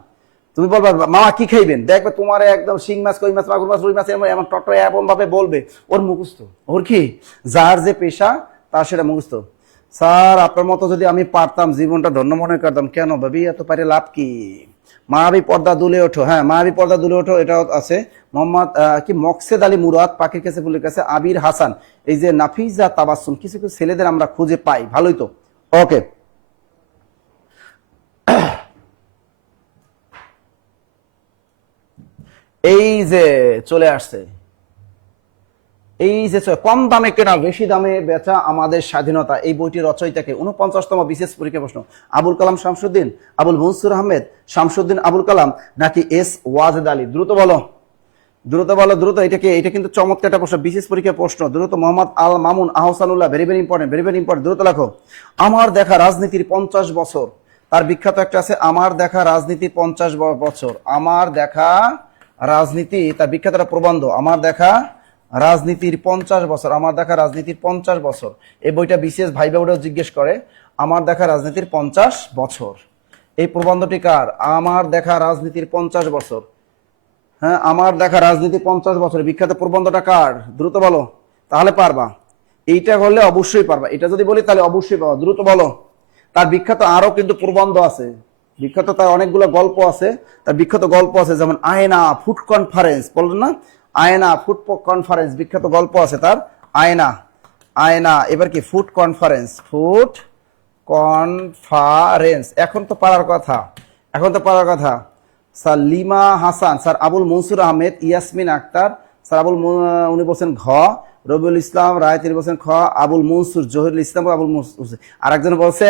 তুমি বলবা মামা কি খাইবেন, দেখবে তোমার একদম শিং মাছ, কই মাছ, মাগুর মাছ, রুই মাছ এমন টটর এমন ভাবে বলবে, ওর মুখস্থ। ওর কি, যার যে পেশা তার সেটা মুখস্থ। স্যার আপনার মতো যদি আমি পারতাম জীবনটা ধন্য মনে করতাম। কেন ভাবি, এত পারে লাভ কি? মায়াবী পর্দা দুলে ওঠো, হ্যাঁ মায়াবী পর্দা দুলে ওঠো, এটাও আছে। মোহাম্মদ কি মকসেদ আলী মুরাদ, পাখির কাছে ফুলের কাছে, আবির হাসান, এই যে নাফিজা তাবাসসুম, কিছু কিছু ছেলেদের আমরা খুঁজে পাই, ভালোই তো। ওকে, এই যে চলে আসছে, এই যে কম দামে কেনা বেশি দামে বেচা আমাদের স্বাধীনতা, এই বইটির রচয়িতাকে 49তম বিশেষ পরীক্ষা প্রশ্ন। আবুল কালাম শামসুদ্দিন, আবুল মনসুর আহমেদ, শামসুদ্দিন আবুল কালাম, নাকি এস ওয়াজেদ আলী? দ্রুত বলো, দ্রুত বলো, দ্রুত। এটা কিন্তু চমৎকার একটা প্রশ্ন, বিশেষ পরীক্ষা প্রশ্ন। দ্রুত। Mohammad Al Mamun Ahsanullah, very very important, very very important, দ্রুত লেখো। আমার দেখা রাজনীতির 50 বছর, তার বিখ্যাত একটা আছে আমার দেখা রাজনীতি 50 বছর, আমার দেখা রাজনীতি, তার বিখ্যাত একটা প্রবন্ধ, আমার দেখা রাজনীতির 50 বছর, আমার দেখা রাজনীতির 50 বছর। এই বইটা বিশেষ ভাইবা ওটাও জিজ্ঞেস করে, আমার দেখা রাজনীতির 50 বছর। এই প্রবন্ধটি কার? আমার দেখা রাজনীতির 50 বছর। হ্যাঁ, আমার দেখা রাজনীতি 50 বছর, বিখ্যাত প্রবন্ধটা কার? দ্রুত বলো, তাহলে পারবা। এইটা করলে অবশ্যই পারবা, এটা যদি বলি তাহলে অবশ্যই পাবা, দ্রুত বলো। তার বিখ্যাত আরো কিন্তু প্রবন্ধ আছে, বিখ্যাত তার অনেকগুলো গল্প আছে, তার বিখ্যাত গল্প আছে, যেমন আয়না, ফুড কনফারেন্স, বললেন না, আয়না, ফুড কনফারেন্স, বিখ্যাত গল্প আছে তার। আয়না, আয়না, এবার কি ফুড কনফারেন্স, ফুড কনফারেন্স। এখন তো পারার কথা, এখন তো পারার কথা। Sir Lima Hasan, sir Abul Mansur Ahmed, Yasmin Akter, sir উনি বলছেন ঘ, রবিউল ইসলাম রায় তিনি বলছেন খ, আবুল মনসুর জহিরুল ইসলাম, আবুল মনসুর, আরেকজন বলছে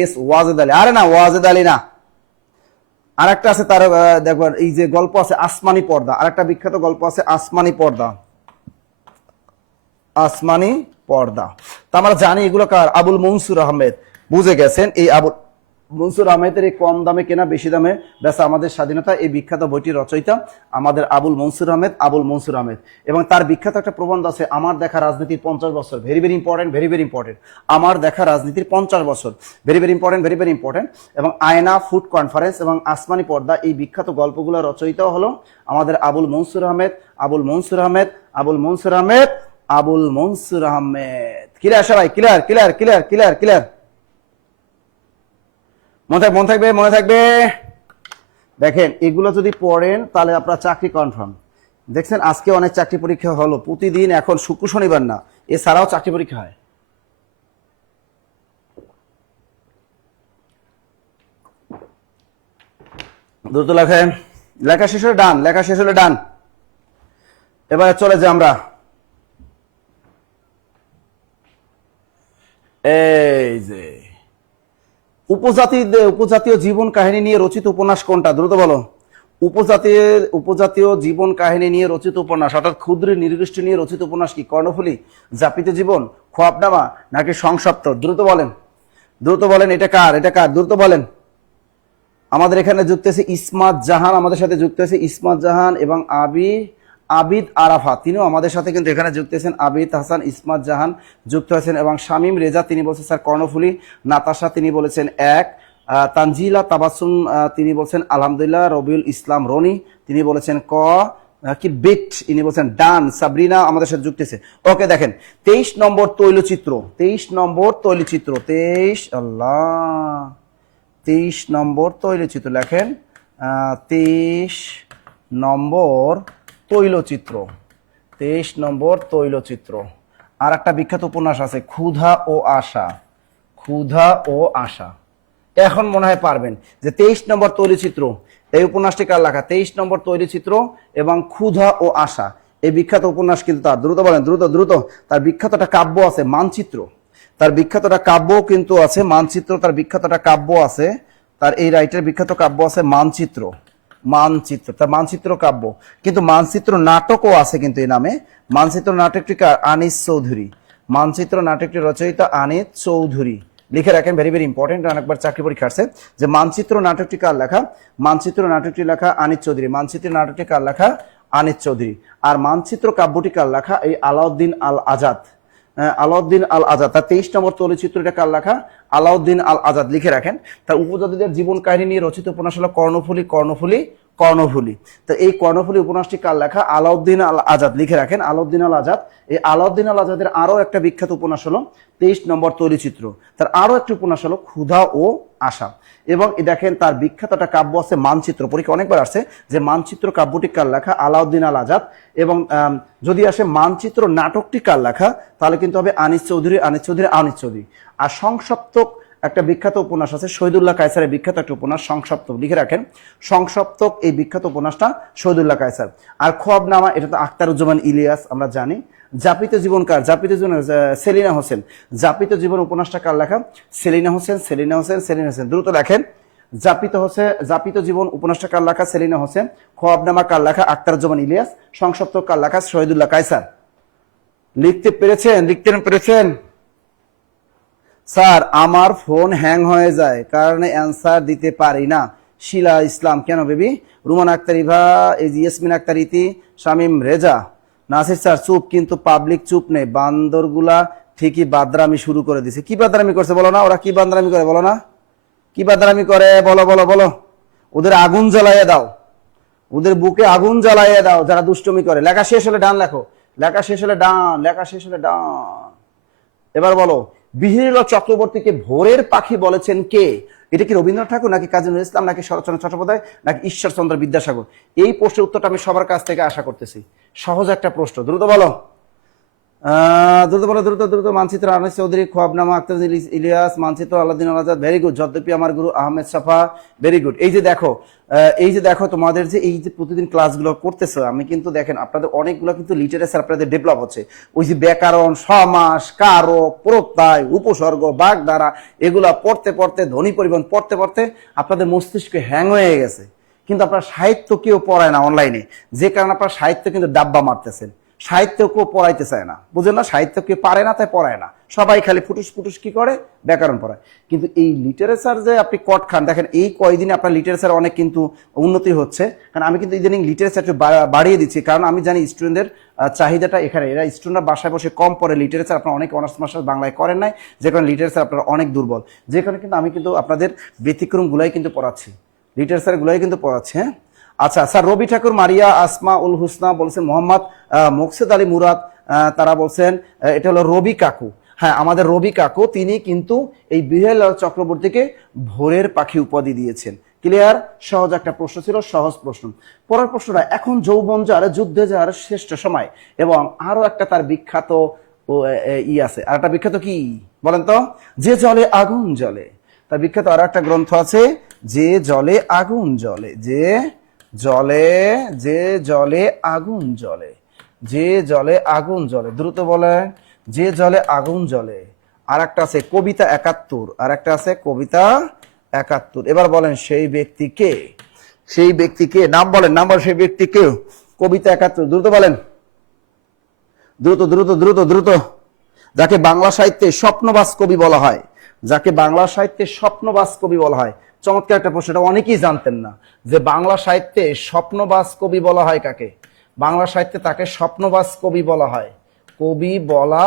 এস ওয়াজেদ আলী। আরে না, ওয়াজেদ আলী না, আরেকটা আছে তার, দেখবেন এই যে গল্প আছে আসমানি পর্দা, আরেকটা বিখ্যাত গল্প আছে আসমানি পর্দা, আসমানি পর্দা। তা আমরা জানি এগুলো কার? আবুল মনসুর আহমেদ। বুঝে গেছেন, এই আবুল মনসুর আহমেদের এই কম দামে কেনা বেশি দামে বেচা আমাদের স্বাধীনতা, এই বিখ্যাত বইটির রচয়িতা আমাদের আবুল মনসুর আহমেদ, আবুল মনসুর আহমেদ। এবং তার বিখ্যাত একটা প্রবন্ধ আছে আমার দেখা রাজনীতির 50 বছর, very very important, very very important. আমার দেখা রাজনীতির 50 বছর, very very important, very very important. এবং আয়না, ফুড কনফারেন্স এবং আসমানি পর্দা, এই বিখ্যাত গল্পগুলো রচয়িতাও হলো আমাদের আবুল মনসুর আহমেদ, আবুল মনসুর আহমেদ, আবুল মনসুর আহমেদ, আবুল মনসুর আহমেদ। ক্লিয়ার সবাই? Clear clear clear clear clear, মনে থাকবে, মনে থাকবে। দেখেন এগুলো যদি পড়েন তাহলে আপনার চাকরি কনফার্ম। দেখছেন আজকে অনেক চাকরি পরীক্ষা হলো প্রতিদিন, এখন শুক্র শনিবার না, এছাড়াও চাকরি পরীক্ষা হয়। দ্রুত লেখেন, লেখা শেষ হলে ডান, লেখা শেষ হলে ডান। এবারে চলে যাই আমরা, এই যে উপজাতীয় জীবন কাহিনী নিয়ে রচিত উপন্যাস কোনটা? দ্রুত বলো। উপজাতীয় জীবন কাহিনী নিয়ে রচিত উপন্যাস, অর্থাৎ ক্ষুদ্র নির্দিষ্ট নিয়ে রচিত উপন্যাস কি? কর্ণফুলী, যাপিত জীবন, খোয়াবনামা, নাকি সংসপ্তর? দ্রুত বলেন, দ্রুত বলেন, এটা কার? এটা কার? দ্রুত বলেন। আমাদের এখানে যুক্ত আছে ইসমাত জাহান, আমাদের সাথে যুক্ত আছে ইসমাত জাহান এবং আবিদ আরাফাত, তিনিও আমাদের সাথে কিন্তু এখানে যুক্ত আছেন। আবিদ হাসান, ইসমাত জাহান যুক্ত আছেন এবং শামীম রেজা তিনি বলছেন স্যার কর্ণফুলী। নাতাশা তিনি বলেছেন এক। তানজিলা তাবাসুম তিনি বলছেন আলহামদুলিল্লাহ। রবিউল ইসলাম রনি তিনি বলেছেন ক, কি বিট ইনি বলছেন ডান। সাবরিনা আমাদের সাথে যুক্ত আছে। ওকে, দেখেন 23 নম্বর তৈলচিত্র, 23 নম্বর তৈলচিত্র, 23 নম্বর তৈলচিত্র লেখেন, 23 নম্বর তৈলচিত্র, 23 নম্বর তৈলচিত্র। আর একটা বিখ্যাত উপন্যাস আছে ক্ষুধা ও আশা, ক্ষুধা ও আশা। এখন মনে হয় পারবেন যে 23 নম্বর তৈলচিত্র, এই উপন্যাসটি কার লেখা? 23 নম্বর তৈলচিত্র এবং ক্ষুধা ও আশা, এই বিখ্যাত উপন্যাস কিন্তু তার। দ্রুত বলেন, দ্রুত দ্রুত। তার বিখ্যাত একটা কাব্য আছে মানচিত্র, তার বিখ্যাতটা কাব্য কিন্তু আছে, মানচিত্র, তার বিখ্যাতটা কাব্য আছে, তার এই রাইটের বিখ্যাত কাব্য আছে মানচিত্র, মানচিত্র তার মানচিত্র কাব্য, কিন্তু মানচিত্র নাটকও আছে কিন্তু এই নামে। মানচিত্র নাটকটি কার? আনিস চৌধুরী। মানচিত্র নাটকটি রচয়িতা আনিস চৌধুরী। লিখে রাখেন, ভেরি ভেরি ইম্পর্টেন্ট, অনেকবার চাকরি পরীক্ষা আসছে, যে মানচিত্র নাটকটি কার লেখা? মানচিত্র নাটকটি লেখা আনিস চৌধুরী। মানচিত্র নাটকটি কার লেখা? আনিস চৌধুরী। আর মানচিত্র কাব্যটি কার লেখা? এই আলাউদ্দিন আল আজাদ। আলাউদ্দিন আল আজাদ, তার 23 নম্বর তৈলচিত্রটা কার লেখা? আলাউদ্দিন আল আজাদ। লিখে রাখেন। তার উপজাতিদের জীবন কাহিনী নিয়ে রচিত উপন্যাস হলো কর্ণফুলী, কর্ণফুলী, কর্ণফুলী। তো এই কর্ণফুলী উপন্যাসটি কার লেখা? আলাউদ্দিন আল আজাদ। লিখে রাখেন, আলাউদ্দিন আল আজাদ। এই আলাউদ্দিন আল আজাদের আরো একটা বিখ্যাত উপন্যাস হলো 23 নম্বর তৈলচিত্র। তার আরো একটি উপন্যাস হলো ক্ষুধা ও আশা। এবং দেখেন তার বিখ্যাত একটা কাব্য আছে মানচিত্র, পরীক্ষা অনেকবার আসছে, যে মানচিত্র কাব্যটি কার লেখা? আলাউদ্দিন আল আজাদ। এবং যদি আসে মানচিত্র নাটকটি কার লেখা, তাহলে কিন্তু হবে আনিস চৌধুরী, আনিস চৌধুরী, আনিস চৌধুরী। আর সংসপ্তক একটা বিখ্যাত উপন্যাস আছে, শহীদুল্লাহ কায়সারের বিখ্যাত একটা উপন্যাস সংসপ্তক। লিখে রাখেন, সংসপ্তক এই বিখ্যাত উপন্যাসটা শহীদুল্লাহ কায়সার। আর খোয়াবনামা, এটা তো আখতারুজ্জামান ইলিয়াস, আমরা জানি। জাপিত জীবন কার? জাপিত জীবন সেলিনা হোসেন। জাপিত জীবন উপন্যাসটা কার লেখা? সেলিনা হোসেন, সেলিনা হোসেন, সেলিনা হোসেন। দ্রুত লেখেন, জাপিত জীবন উপন্যাসটা কার লেখা? সেলিনা হোসেন। খোয়াবনামা কার লেখা? আখতারুজ্জামান ইলিয়াস। সংসপ্তক কার লেখা? শহীদুল্লাহ কায়সার। লিখতে পেরেছেন? লিখতে পেরেছেন? স্যার আমার ফোন হ্যাং হয়ে যায় কারণে অ্যান্সার দিতে পারি না। শিলা ইসলাম। কেন বেবি? রুমান আক্তার ইভা, এই ইয়াসমিন আক্তার ইতি, শামিম রেজা। নাসির স্যার চুপ, কিন্তু পাবলিক চুপ নেই, বান্দরগুলা ঠিকই বাদরামি শুরু করে দিছে। কি বাদরামি করছে বলো না? ওরা কি বাদরামি করে বলো না? কি বাদরামি করে বলো বলো বলো? ওদের আগুন জ্বালাইয়ে দাও, ওদের বুকে আগুন জ্বালাইয়ে দাও যারা দুষ্টমি করে। লেখা শেষ হলে ডান লেখো, লেখা শেষ হলে ডান, লেখা শেষ হলে ডান। এবার বলো, বিহারীলাল চক্রবর্তীকে ভোরের পাখি বলেছেন কে? এটা কি রবীন্দ্রনাথ ঠাকুর, নাকি কাজী নজরুল ইসলাম, নাকি শরৎচন্দ্র চট্টোপাধ্যায়, নাকি ঈশ্বরচন্দ্র বিদ্যাসাগর? এই প্রশ্নের উত্তরটা আমি সবার কাছ থেকে আশা করতেছি। সহজ একটা প্রশ্ন, দ্রুত বলো, দ্রুত বলো, দ্রুত দ্রুত। মানচিত্র আনিস চৌধুরী, খোয়াবনামা আখতার ইলিয়াস, মানচিত্র আলাউদ্দিন আল আজাদ, ভেরি গুড। যদ্যপি আমার গুরু আহমেদ সাফা, ভেরি গুড। এই যে দেখো, এই যে দেখো তোমাদের যে এই যে প্রতিদিন ক্লাসগুলো করতেছো, আমি কিন্তু দেখেন আপনাদের অনেকগুলো কিন্তু লিটারেচার আপনাদের ডেভেলপ হচ্ছে। ওই যে ব্যাকরণ, সমাস, কারক, প্রত্যয়, উপসর্গ, বাগধারা, এগুলা পড়তে পড়তে, ধ্বনি পরিবহন পড়তে পড়তে আপনাদের মস্তিষ্ক হ্যাং হয়ে গেছে। কিন্তু আপনার সাহিত্য কেউ পড়ায় না অনলাইনে, যে কারণে আপনার সাহিত্য কিন্তু ডাব্বা মারতেছেন। সাহিত্য কেউ পড়াইতে চায় না, বুঝেন না? সাহিত্য কেউ পারে না, তাই পড়ায় না। সবাই খালি ফুটুস ফুটুস কি করে? ব্যাকরণ পড়ায়। কিন্তু এই লিটারেচার যে আপনি কট খান, দেখেন এই কয়দিনে আপনার লিটারেচার অনেক কিন্তু উন্নতি হচ্ছে। কারণ আমি কিন্তু ইদানিং লিটারেচার একটু বাড়িয়ে দিচ্ছি, কারণ আমি জানি স্টুডেন্টদের চাহিদাটা এখানে। এরা স্টুডেন্টরা বাসায় বসে কম পড়ে লিটারেচার, আপনার অনেক অনার্স মাস্টার্স বাংলায় করেন নাই, যে কারণে লিটারেচার আপনারা অনেক দুর্বল। যে কারণে কিন্তু আমি কিন্তু আপনাদের ব্যতিক্রমগুলাই কিন্তু পড়াচ্ছি, লিটারেচার গুলাই কিন্তু পড়াচ্ছি। হ্যাঁ, আচ্ছা স্যার, রবি ঠাকুর, মারিয়া আসমা উল হুসনা বলছেন, মোহাম্মদ মোকসেদ আলী মুরাদ, তারা বলছেন এটা হলো রবি কাকু। হ্যাঁ, আমাদের রবি কাকু, তিনি কিন্তু এই বিহারীলাল চক্রবর্তীকে ভোরের পাখি উপাধি দিয়েছেন। ক্লিয়ার? সহজ একটা প্রশ্ন ছিল, সহজ প্রশ্ন। পরের প্রশ্নটা, এখন যৌবন যার, যুদ্ধে যার শ্রেষ্ঠ সময়। এবং আরো একটা তার বিখ্যাত আছে, আর একটা বিখ্যাত কি বলেন তো? যে জলে আগুন জ্বলে। তার বিখ্যাত আরো একটা গ্রন্থ আছে, যে জলে আগুন জ্বলে, যে জলে, যে জলে আগুন জ্বলে, যে জলে আগুন জ্বলে। দ্রুত বলে, যে জলে আগুন জ্বলে। আর একটা আছে কবিতা 71, আর একটা আছে কবিতা 71। এবার বলেন সেই ব্যক্তি কে? সেই ব্যক্তি কে? নাম বলেন, নাম বলেন, সেই ব্যক্তি কে? কবিতা 71, দ্রুত বলেন, দ্রুত দ্রুত দ্রুত দ্রুত। যাকে বাংলা সাহিত্যে স্বপ্নবাস কবি বলা হয়, যাকে বাংলা সাহিত্যে স্বপ্নবাস কবি বলা হয়। চমৎকার একটা প্রশ্ন, এটা অনেকেই জানতেন না, যে বাংলা সাহিত্যে স্বপ্নবাস কবি বলা হয় কাকে? বাংলা সাহিত্যে তাকে স্বপ্নবাস কবি বলা হয়, কবি বলা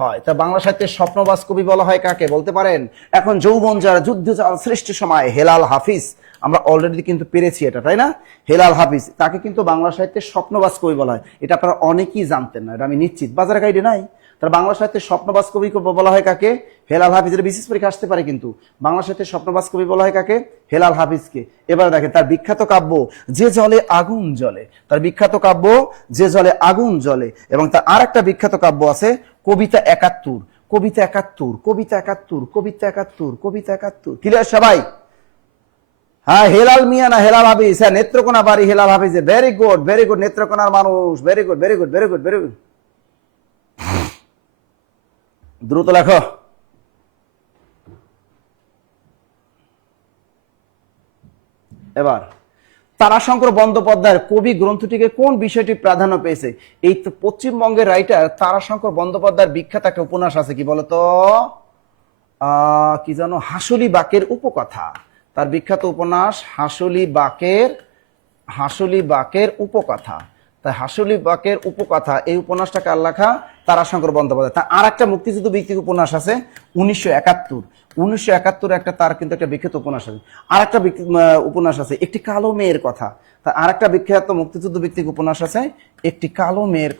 হয়। তা বাংলা সাহিত্যে স্বপ্নবাস কবি বলা হয় কাকে বলতে পারেন? এখন যৌবন যার, যুদ্ধ যার শ্রেষ্ঠ সময়, হেলাল হাফিজ। আমরা অলরেডি কিন্তু পেরেছি এটা, তাই না? হেলাল হাফিজ, তাকে কিন্তু বাংলা সাহিত্যে স্বপ্নবাস কবি বলা হয়। এটা আপনারা অনেকেই জানতেন না, এটা আমি নিশ্চিত। বাজার গাইডে নাই। তার বাংলা সাহিত্যে স্বপ্নবাস কবি বলা হয় কাকে? হেলাল হাফিজের। বিশেষ পরীক্ষা আসতে পারে কিন্তু। বাংলা সাহিত্যে স্বপ্নবাস কবি বলা হয় কাকে? হেলাল হাফিজকে। এবার দেখেন তার বিখ্যাত কাব্য যে জলে আগুন জ্বলে, তার বিখ্যাত কাব্য যে জলে আগুন জ্বলে। এবং তার আর একটা বিখ্যাত কাব্য আছে কবিতা 71, কবিতা 71, কবিতা 71, কবিতা 71, কবিতা 71। ক্লিয়ার সবাই? হ্যাঁ, হেলাল মিয়া না হেলাল হাফিজ? হ্যাঁ, নেত্রকোনা বাড়ি হেলাল হাফিজের। ভেরি গুড, ভেরি গুড, নেত্রকোনার মানুষ। Very good, very good, very good, very good. দ্রুত লেখো, এবার তারাশঙ্কর বন্দ্যোপাধ্যায়ের কবি গ্রন্থটিকে কোন বিষয়টি প্রাধান্য পেয়েছে? এই তো পশ্চিমবঙ্গের রাইটার তারাশঙ্কর বন্দ্যোপাধ্যায়ের বিখ্যাত একটা উপন্যাস আছে, কি বলতো, কি জানো, হাসলি বাকের উপকথা। তার বিখ্যাত উপন্যাস হাসলি বাকের উপকথা। তাই হাসলি বাকের উপকথা এই উপন্যাসটা কার লেখা? তারাশঙ্কর বন্দ্যোপাধ্যায়। তার আর একটা মুক্তিযুদ্ধ ভিত্তিক উপন্যাস আছে 1971 একটা, তার কিন্তু একটা বিখ্যাত উপন্যাস আছে। আর একটা উপন্যাস আছে একটি কালো মেয়ের কথা। তার আর একটা বিখ্যাত মুক্তিযুদ্ধ ভিত্তিক উপন্যাস আছে একটি কালো মেয়ের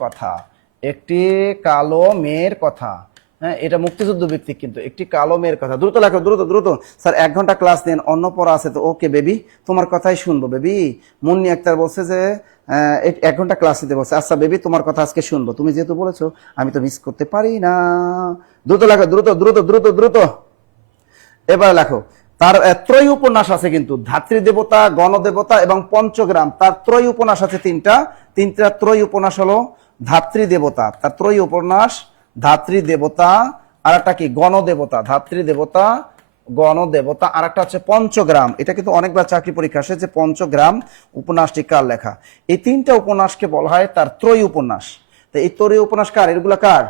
কথা। হ্যাঁ, এটা মুক্তিযুদ্ধ ভিত্তিক, কিন্তু একটি কালো মেয়ের কথা। দ্রুত লেখো, দ্রুত দ্রুত। স্যার 1 ঘন্টা ক্লাস নেন, অন্য পড়া আছে তো। ওকে বেবি, তোমার কথাই শুনবো বেবি। মুন্নি আক্তার বলছে যে 1 ঘন্টা ক্লাস নিতে বলছে। আচ্ছা বেবি, তোমার কথা আজকে শুনবো, তুমি যেহেতু বলেছো আমি তো মিস করতে পারি না। দ্রুত লেখো, দ্রুত দ্রুত দ্রুত দ্রুত। এবার লেখো, তার ত্রয়ী উপন্যাস আছে কিন্তু, ধাত্রী দেবতা, গণদেবতা এবং পঞ্চগ্রাম। তার ত্রয়ী উপন্যাস আছে তিনটা ত্রয়ী উপন্যাস হলো ধাত্রী দেবতা, তার ত্রয়ী উপন্যাস ধাত্রী দেবতা, আর একটা কি গণদেবতা, ধাত্রী দেবতা, গণদেবতা, আর একটা হচ্ছে পঞ্চগ্রাম। এটা কিন্তু অনেকবার চাকরি পরীক্ষা আসে যে পঞ্চগ্রাম উপন্যাসটি কার লেখা। এই তিনটা উপন্যাসকে বলা হয় তার ত্রয়ী উপন্যাস। তো এই ত্রয়ী উপন্যাস কার? এগুলো কার?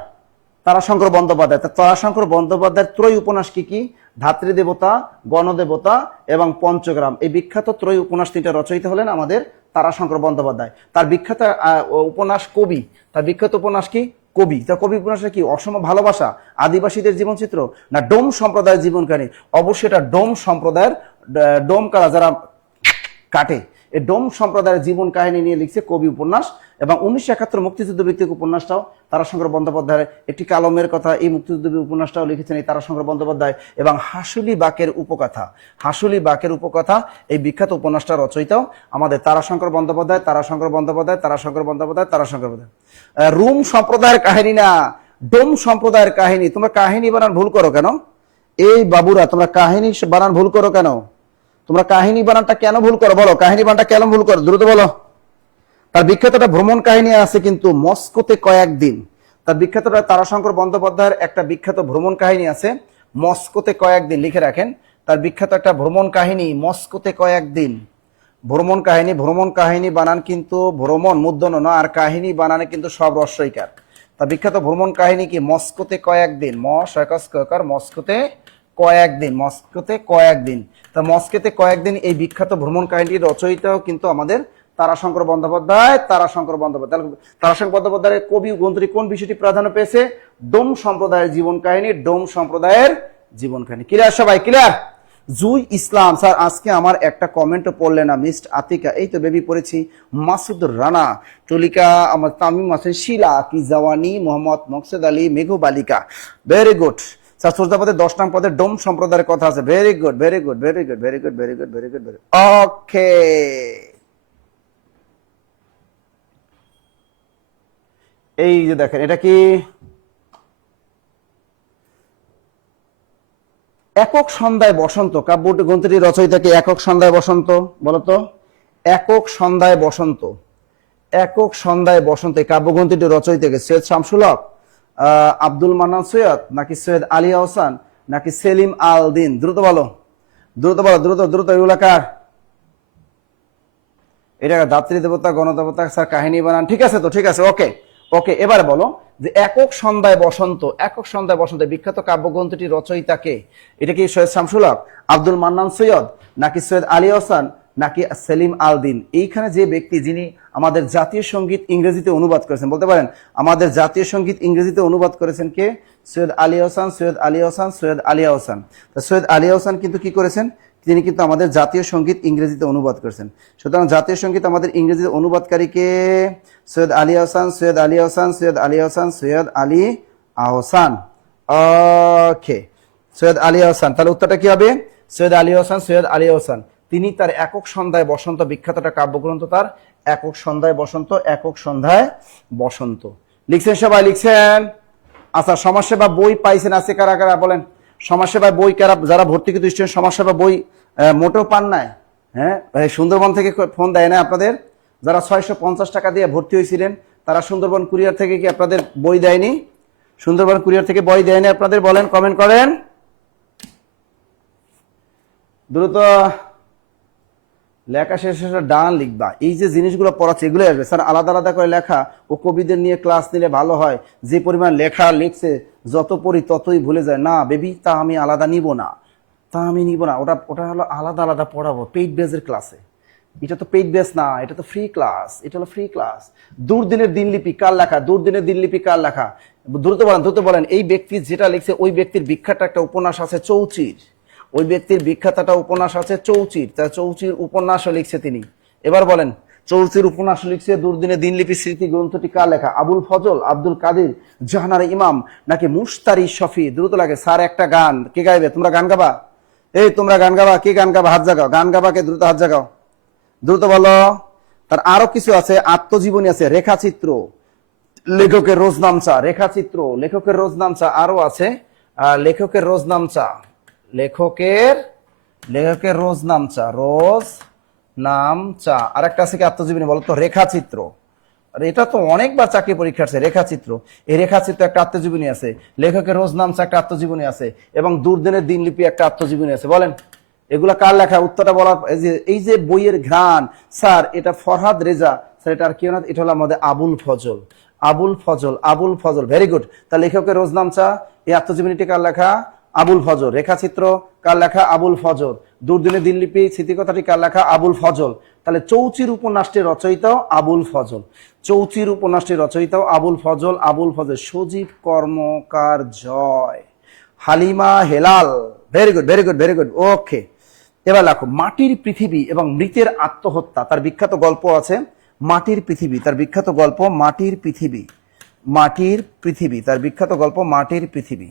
তারাশঙ্কর বন্দ্যোপাধ্যায়। তারাশঙ্কর বন্দ্যোপাধ্যায়ের ত্রয়ী উপন্যাস কি কি? ধাত্রী দেবতা, গণদেবতা এবং পঞ্চগ্রাম। এই বিখ্যাত ত্রয়ী উপন্যাস তিনটা রচয়িতা হলেন আমাদের তারাশঙ্কর বন্দ্যোপাধ্যায়। তার বিখ্যাত উপন্যাস কবি, তার বিখ্যাত উপন্যাস কি? কবি। তার কবি উপন্যাসটা কি? অসম ভালোবাসা, আদিবাসীদের জীবনচিত্র, না ডোম সম্প্রদায়ের জীবন কাহিনী? অবশ্যই এটা ডোম সম্প্রদায়ের, ডোম কারা যারা কাটে, এই ডোম সম্প্রদায়ের জীবন কাহিনী নিয়ে লিখছে কবি উপন্যাস। এবং 1971 মুক্তিযুদ্ধ ভিত্তিক উপন্যাসটাও তারাশঙ্কর বন্দ্যোপাধ্যায়ের একটি কালমের কথা, এই মুক্তিযুদ্ধ উপন্যাসটাও লিখেছেন এই তারাশঙ্কর বন্দ্যোপাধ্যায়। এবং হাসলি বাকের উপকথা এই বিখ্যাত উপন্যাসটা রচয়িতাও আমাদের তারাশঙ্কর বন্দ্যোপাধ্যায়। রুম সম্প্রদায়ের কাহিনী না, ডোম সম্প্রদায়ের কাহিনী। তোমরা কাহিনী বানান ভুল করো কেন? এই বাবুরা, তোমরা কাহিনী বানান ভুল করো কেন? তোমরা কাহিনী বানানটা কেন ভুল করো? বলো, কাহিনী বানানটা কেন ভুল করো? দ্রুত বলো। তার বিখ্যাত একটা ভ্রমণ কাহিনী আছে কিন্তু, মস্কোতে কয়েকদিন। তার বিখ্যাত তারাশঙ্কর বন্দ্যোপাধ্যায়ের একটা বিখ্যাত ভ্রমণ কাহিনী আছে মস্কোতে কয়েকদিন, লিখে রাখেন। তার বিখ্যাত একটা ভ্রমণ কাহিনী মস্কোতে কয়েকদিন। ভ্রমণ কাহিনী বানান কিন্তু ভ্রমণ মূর্ধন্য না, আর কাহিনী বানানে কিন্তু সব রস্বইকার। তার বিখ্যাত ভ্রমণ কাহিনী কি? মস্কোতে কয়েকদিন, মস্কোতে কয়েকদিন। তা মস্কোতে কয়েকদিন এই বিখ্যাত ভ্রমণ কাহিনীর রচয়িতাও কিন্তু আমাদের তারাশঙ্কর বন্দ্যোপাধ্যায়। তারাশঙ্কর বন্দ্যোপাধ্যায়ের কবি গ্রন্থটি কোন বিষয়টি প্রাধান্য পেয়েছে? ডোম সম্প্রদায়ের জীবন কাহিনী, ক্লিয়ার সবাই? ক্লিয়ার? জুই ইসলাম স্যার আজকে আমার একটা কমেন্টও পড়লে না। মিস্ট আতিকা, এই তো বেবি পড়েছি। মাসুদ রানা, তুলিকা, আমার তামিম আছেন, শিলা কি জওয়ানি, মোহাম্মদ মকসেদ আলী, মেঘু বালিকা। Very good sir. সোজদাবাদের 10 নং পদে ডোম সম্প্রদায়ের কথা আছে। Very good. ওকে, এই যে দেখেন, এটা কি? একক সন্ধ্যায় বসন্ত কাব্য গ্রন্থটি রচয়িতাকে একক সন্ধ্যায় বসন্ত, বলতো? একক সন্ধ্যায় বসন্ত এই কাব্যগ্রন্থটি রচয়িতাকে সৈয়দ শামসুল হক, আব্দুল মান্নান সৈয়দ, নাকি সৈয়দ আলী আহসান, নাকি সেলিম আল দিন? দ্রুত বলো, দ্রুত। এগুলা কার? এটা ধাত্রী দেবতা, গণদেবতা। স্যার কাহিনী বানান ঠিক আছে তো? ঠিক আছে, ওকে। এবার বলো যে একক সন্ধ্যায় বসন্ত বিখ্যাত কাব্যগ্রন্থটি রচয়িতাকে? এটা কি সৈয়দ শামসুল হক, আব্দুল মান্নান সৈয়দ, নাকি সৈয়দ আলী আহসান, নাকি সেলিম আল দিন? এইখানে যে ব্যক্তি যিনি আমাদের জাতীয় সঙ্গীত ইংরেজিতে অনুবাদ করেছেন, বলতে পারেন আমাদের জাতীয় সঙ্গীত ইংরেজিতে অনুবাদ করেছেন কে? সৈয়দ আলী আহসান। সৈয়দ আলী আহসান কিন্তু কি করেছেন? তিনি কিন্তু আমাদের জাতীয় সঙ্গীত ইংরেজিতে অনুবাদ করেছেন। সুতরাং জাতীয় সঙ্গীত আমাদের ইংরেজিতে অনুবাদকারীকে সৈয়দ আলী আহসান। ওকে, সৈয়দ আলী আহসান। তাহলে উত্তরটা কি হবে? সৈয়দ আলী আহসান। তিনি তার একক সন্ধ্যায় বসন্ত বিখ্যাত একটা কাব্যগ্রন্থ, তার একক সন্ধ্যায় বসন্ত। লিখছেন সবাই? লিখছেন? আচ্ছা, সমাজসেবা বই পাইছেন আছে কারা কারা বলেন? সমাজসেবা বই কারা, যারা ভর্তিকৃত স্টুডেন্ট সমাজসেবা বই মোটেও পান নাই? হ্যাঁ, সুন্দরবন থেকে ফোন দেয় না আপনাদের? যারা 650 টাকা দিয়ে ভর্তি হয়েছিলেন তারা সুন্দরবন কুরিয়ার থেকে কি আপনাদের বই দেয়নি? সুন্দরবন কুরিয়ার থেকে বই দেয়নি আপনাদের? বলেন, কমেন্ট করেন দ্রুত। লেখা শেষে ডান লিখবা। এই যে জিনিসগুলো পড়াচ্ছে এগুলো আসবে স্যার, আলাদা আলাদা করে লেখা ও কবিদের নিয়ে ক্লাস নিলে ভালো হয়, যে পরিমাণ লেখা লিখছে যত পড়ি ততই ভুলে যায়। না বেবি, তা আমি আলাদা নিব না, তা আমি নিব না, ওটা ওটা হলো আলাদা আলাদা পড়াবো পেইড বেজের ক্লাসে। এটা তো পেইড বেস না, এটা তো ফ্রি ক্লাস, এটা হলো ফ্রি ক্লাস। দুর্দিনের দিনলিপি কার লেখা? দুর্দিনের দিনলিপি কার লেখা? দ্রুত বলেন। এই ব্যক্তি যেটা লিখছে ওই ব্যক্তির বিখ্যাত একটা উপন্যাস আছে চৌচির, ওই ব্যক্তির বিখ্যাত একটা উপন্যাস আছে চৌচির, তা চৌচির উপন্যাসও লিখছে তিনি। এবার বলেন, চৌচির উপন্যাস লিখছে দুর্দিনের দিনলিপি স্মৃতি গ্রন্থটি কার লেখা? আবুল ফজল, আব্দুল কাদির, জাহানারা ইমাম নাকি মুশতারি শফি? দ্রুত লাগে স্যার একটা গান কে গাইবে? তোমরা গান গাবা? এই তোমরা গান গাবা? কে গান গাবা? হাত জাগাও। গান গাবা কে? দ্রুত হাত জাগাও, দ্রুত বলো। তার আরো কিছু আছে, আত্মজীবনী আছে, রেখাচিত্র, লেখকের রোজনামচা, রেখাচিত্র, লেখকের রোজনামচা, আরো আছে লেখকের রোজনামচা, লেখকের রোজনামচা, রোজ নামচা। আর একটা আছে কি আত্মজীবনী? বলতো রেখাচিত্র। আর এটা তো অনেকবার চাকরি পরীক্ষা আছে, রেখাচিত্র। এই রেখাচিত্র একটা আত্মজীবনী আছে, লেখকের রোজনামচা একটা আত্মজীবনী আছে, এবং দুর্দিনের দিনলিপি একটা আত্মজীবনী আছে। বলেন এগুলা কার লেখা? উত্তরটা বলার এই যে বইয়ের ঘ্রাণ স্যার, এটা ফরহাদ রেজা স্যার, এটা আর কেউ না, এটা হলো আমাদের আবুল ফজল, আবুল ফজল, আবুল ফজল। Very good. তা লেখকের রোজনামচা এই আত্মজীবনীটি কার লেখা? আবুল ফজল। রেখাচিত্র কার লেখা? আবুল ফজল। দুর্দিনের দিনলিপি স্মৃতিকথাটি কার লেখা? আবুল ফজল। তাহলে চৌচির উপন্যাসটির রচয়িতাও আবুল ফজল, চৌচির উপন্যাসটির রচয়িতাও Abul Fazal, Abul Fazal. Sajib Karmakar Joy, Halima Helal. Very good, very good, very good. Okay, এবার দেখো মাটির পৃথিবী এবং মৃতের আত্মহত্যা, তার বিখ্যাত গল্প আছে মাটির পৃথিবী, তার বিখ্যাত গল্প মাটির পৃথিবী, মাটির পৃথিবী, তার বিখ্যাত গল্প মাটির পৃথিবী।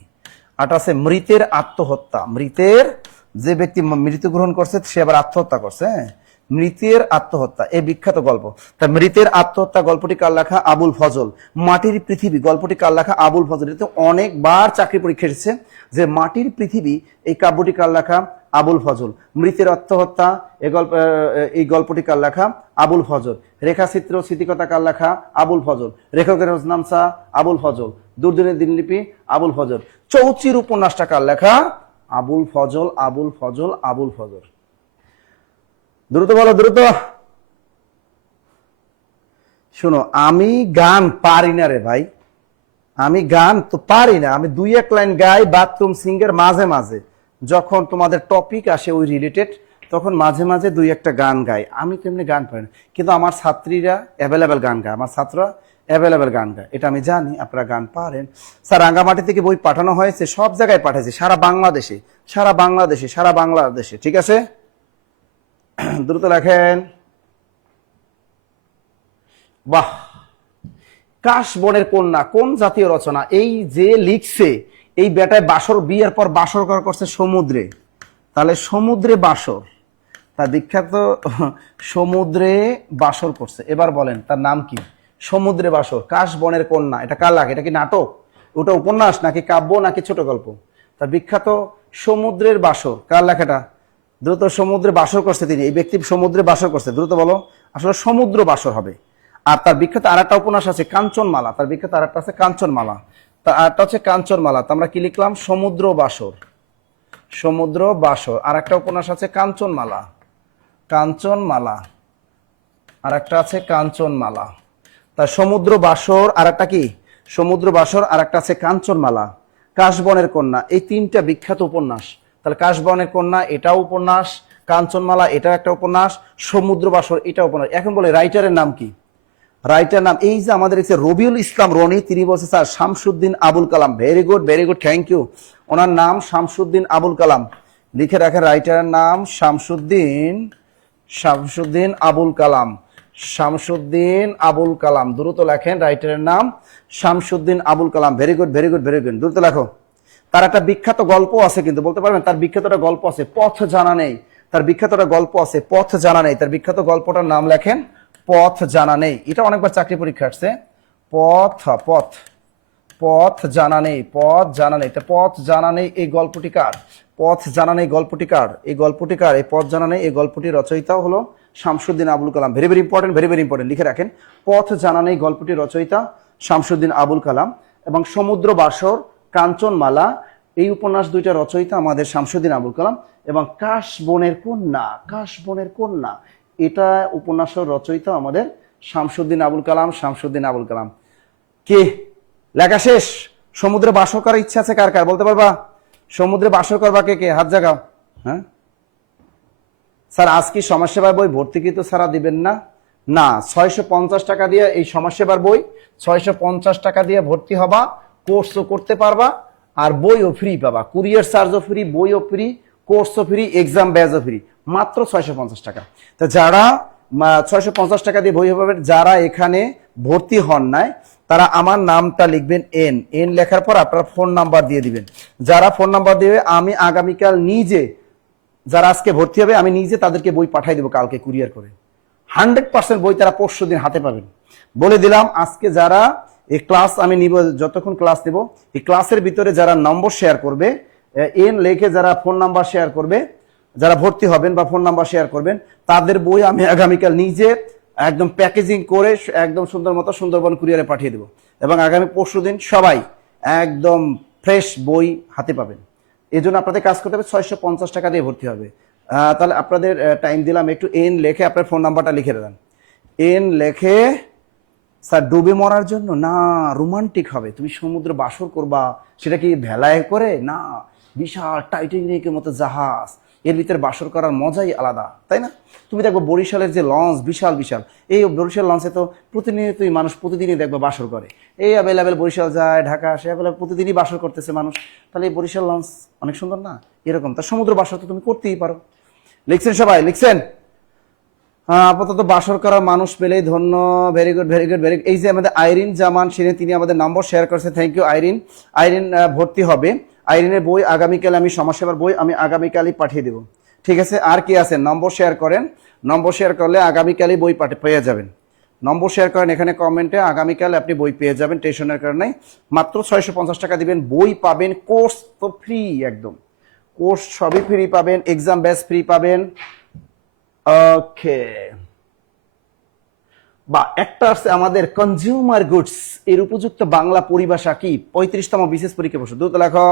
আর আছে মৃতের আত্মহত্যা, মৃতের যে ব্যক্তি মৃত্যুগ্রহণ করছে সে আবার আত্মহত্যা করছে, হ্যাঁ, মৃতের আত্মহত্যা এই বিখ্যাত গল্প। তা মৃতের আত্মহত্যা গল্পটি কার লেখা? আবুল ফজল। মাটির পৃথিবী গল্পটি কার লেখা? আবুল ফজল। এটা অনেকবার চাকরি পরীক্ষা এসেছে যে মাটির পৃথিবী এই কাব্যটি কার লেখা? আবুল ফজল। মৃতের আত্মহত্যা এই গল্পটি কার লেখা? আবুল ফজল। রেখাচিত্র স্মৃতিকথা কার লেখা? আবুল ফজল। লেখকের রোজনামচা আবুল ফজল। দুর্দিনের দিনলিপি আবুল ফজল। চৌচির উপন্যাসটা কার লেখা? আবুল ফজল, আবুল ফজল, আবুল ফজল। দ্রুত বলো, দ্রুত। শোনো, আমি গান পারি না রে ভাই, আমি গান তো পারি না। আমি দুই এক লাইন গাই বাথরুম সিঙ্গার মাঝে মাঝে, যখন তোমাদের টপিক আসে ওই রিলেটেড তখন মাঝে মাঝে দুই একটা গান গাই। আমি তেমনি গান পারি না, কিন্তু আমার ছাত্রীরা অ্যাভেলেবেল গান গায়, আমার ছাত্ররা অ্যাভেলেবেল গান গায়, এটা আমি জানি। আপনারা গান পারেন। স্যার রাঙ্গামাটি থেকে বই পাঠানো হয়েছে, সব জায়গায় পাঠাইছে, সারা বাংলাদেশে, সারা বাংলাদেশে, সারা বাংলাদেশে। ঠিক আছে, দ্রুত লেখেন। বাহ, কাশবনের কন্যা কোন জাতীয় রচনা? এই যে লিখছে এই বেটায় বাসর, বিয়ের পর বাসর করছে সমুদ্রে, তাহলে সমুদ্রে বাসর, তার বিখ্যাত সমুদ্রে বাসর করছে। এবার বলেন তার নাম কি? সমুদ্রে বাসর, কাশবনের কন্যা। এটা কার লেখা? এটা কি নাটক? ওটা উপন্যাস নাকি কাব্য নাকি ছোট গল্প? তার বিখ্যাত সমুদ্রের বাসর কার লেখাটা? দ্রুত। সমুদ্রে বাসর করছে তিনি, এই ব্যক্তি সমুদ্রে বাসর করছে। দ্রুত বলো, আসলে সমুদ্র বাসর হবে। আর তার বিখ্যাত আর একটা উপন্যাস আছে কাঞ্চনমালা, তার বিখ্যাত আর একটা আছে কাঞ্চনমালা, তার আরেকটা হচ্ছে কাঞ্চনমালা। তো আমরা কি লিখলাম? সমুদ্র বাসর, সমুদ্র বাসর। আর একটা উপন্যাস আছে কাঞ্চনমালা, কাঞ্চনমালা, আর একটা আছে কাঞ্চনমালা। তার সমুদ্র বাসর আর একটা কি? সমুদ্র বাসর আর একটা আছে কাঞ্চনমালা। কাশবনের কন্যা, এই তিনটা বিখ্যাত উপন্যাস। তাহলে কাশবনের কন্যা এটাও উপন্যাস, কাঞ্চনমালা এটাও একটা উপন্যাস, সমুদ্র বাসর এটা উপন্যাস। এখন বলে রাইটারের নাম কি? রাইটার নাম এই যে আমাদের রবিউল ইসলাম রনি, তিনি বলছে sir Shamsuddin Abul Kalam. Very good, very good, thank you. ওনার নাম শামসুদ্দিন আবুল কালাম, লিখে রাখেন। রাইটারের নাম শামসুদ্দিন, শামসুদ্দিন আবুল কালাম, শামসুদ্দিন আবুল কালাম। দ্রুত লেখেন, রাইটারের নাম Shamsuddin Abul Kalam. Very good, very good, very good, দ্রুত লেখো। তার একটা বিখ্যাত গল্প আছে, কিন্তু বলতে পারবেন তার বিখ্যাত একটা গল্প আছে, পথ জানা নেই। তার বিখ্যাত একটা গল্প আছে, পথ জানা নেই। তার বিখ্যাত গল্পটার নাম লেখেন, পথ জানা নেই। এটা অনেকবার চাকরি পরীক্ষা আসছে। পথ, পথ, পথ জানা নেই, পথ জানা নেই। পথ জানা নেই এই গল্পটি কার? পথ জানা নেই গল্পটি কার? এই গল্পটি কার? এই পথ জানা নেই এই গল্পটির রচয়িতাও হলো Shamsuddin Abul Kalam. Very very important, very very important, লিখে রাখেন। পথ জানা নেই গল্পটির রচয়িতা শামসুদ্দিন আবুল কালাম, এবং সমুদ্র বাসর, কাঞ্চনমালা এই উপন্যাস দুইটা রচয়িতা আমাদের শামসুদ্দিন আবুল কালাম। এবং কাশবনের কন্যা, কাশবনের কন্যা এটা উপন্যাসের রচয়িতা আমাদের শামসুদ্দিন আবুল কালাম। শামসুদ্দিন আবুল কালাম কে? লেখা শেষ। সমুদ্রে বাসর করার ইচ্ছা আছে কার কার বলতে পারবা? সমুদ্রে বাসর করবা কে কে? হাত জাগাও। হ্যাঁ স্যার, আজ কি সমাজসেবার বই ভর্তি কিন্তু সারা দিবেন না? না, 650 টাকা দিয়ে এই সমাজসেবার বই 650 টাকা দিয়ে ভর্তি হবা, কোর্সও করতে পারবা, আর বইও ফ্রি পাবা। কুরিয়ার চার্জও ফ্রি, বইও ফ্রি, কোর্সও ফ্রি, এক্সাম ব্যাচও ফ্রি, মাত্র 650 টাকা। তো যারা 650 টাকা দিয়ে বই পাবেন, যারা এখানে ভর্তি হন নাই তারা আমার নামটা লিখবেন এন। এন লেখার পর আপনার ফোন নাম্বার দিয়ে দিবেন। যারা ফোন নাম্বার দিবে আমি আগামীকাল নিজে, যারা আজকে ভর্তি হবে আমি নিজে তাদেরকে বই পাঠাই দেবো কালকে কুরিয়ার করে। 100% বই তারা পরশু দিন হাতে পাবেন। বলে দিলাম, আজকে যারা এই ক্লাস আমি নিব, যতক্ষণ ক্লাস নেব এই ক্লাসের ভিতরে যারা নম্বর শেয়ার করবে, এন লেখে যারা ফোন নাম্বার শেয়ার করবে, যারা ভর্তি হবেন বা ফোন নাম্বার শেয়ার করবেন, তাদের বই আমি আগামীকাল নিজে একদম প্যাকেজিং করে একদম সুন্দর মতো সুন্দরবন কুরিয়ারে পাঠিয়ে দেবো, এবং আগামী পরশু দিন সবাই একদম ফ্রেশ বই হাতে পাবেন। এই জন্য আপনাদের কাজ করতে হবে, 650 টাকা দিয়ে ভর্তি হবে। তাহলে আপনাদের টাইম দিলাম একটু। এন লেখে আপনার ফোন নাম্বারটা লিখে দেন। এন লেখে স্যার ডুবে মরার জন্য না, রোমান্টিক হবে। তুমি সমুদ্র বাসর করবা, সেটা কি ভেলায় করে না, বিশাল টাইটানিকের মতো জাহাজ, এর ভিতরে বাসর করার মজাই আলাদা, তাই না? তুমি দেখো বরিশালের যে লঞ্চ, বিশাল বিশাল, এই বরিশাল লঞ্চে তো প্রতিনিয়তই মানুষ প্রতিদিনই দেখবে বাসর করে। এই অ্যাভেলেবেল বরিশাল যায়, ঢাকা আসে, অ্যাভেলেবেল প্রতিদিনই বাসর করতেছে মানুষ। তাহলে এই বরিশাল লঞ্চ অনেক সুন্দর না? এরকম তার সমুদ্র বাসর তো তুমি করতেই পারো। লিখছেন সবাই? লিখছেন? আপাতত বাসর করা মানুষ পেলেই ধন্য। Very good, very good, very good. এই যে আমাদের আইরিন জামান সিনে, তিনি আমাদের নম্বর শেয়ার করেছে, থ্যাংক ইউ আইরিন। আইরিন ভর্তি হবে। আইরিনের বই আগামীকাল, আমি সমাজসেবার বই আমি আগামীকালই পাঠিয়ে দেবো, ঠিক আছে? আর কি আছে? নম্বর শেয়ার করেন। নম্বর শেয়ার করলে আগামীকালই বই পেয়ে যাবেন। নম্বর শেয়ার করেন এখানে কমেন্টে, আগামীকাল আপনি বই পেয়ে যাবেন, টেনশনের কারণে। মাত্র 650 টাকা দিবেন, বই পাবেন, কোর্স তো ফ্রি, একদম কোর্স সবই ফ্রি পাবেন, এক্সাম ব্যাচ ফ্রি পাবেন। ওকে, বা একটা আছে আমাদের কনজিউমার গুডস, এর উপযুক্ত বাংলা পরিভাষা কি? 35তম বিশেষ পরীক্ষা প্রশ্ন। দ্রুত লেখো,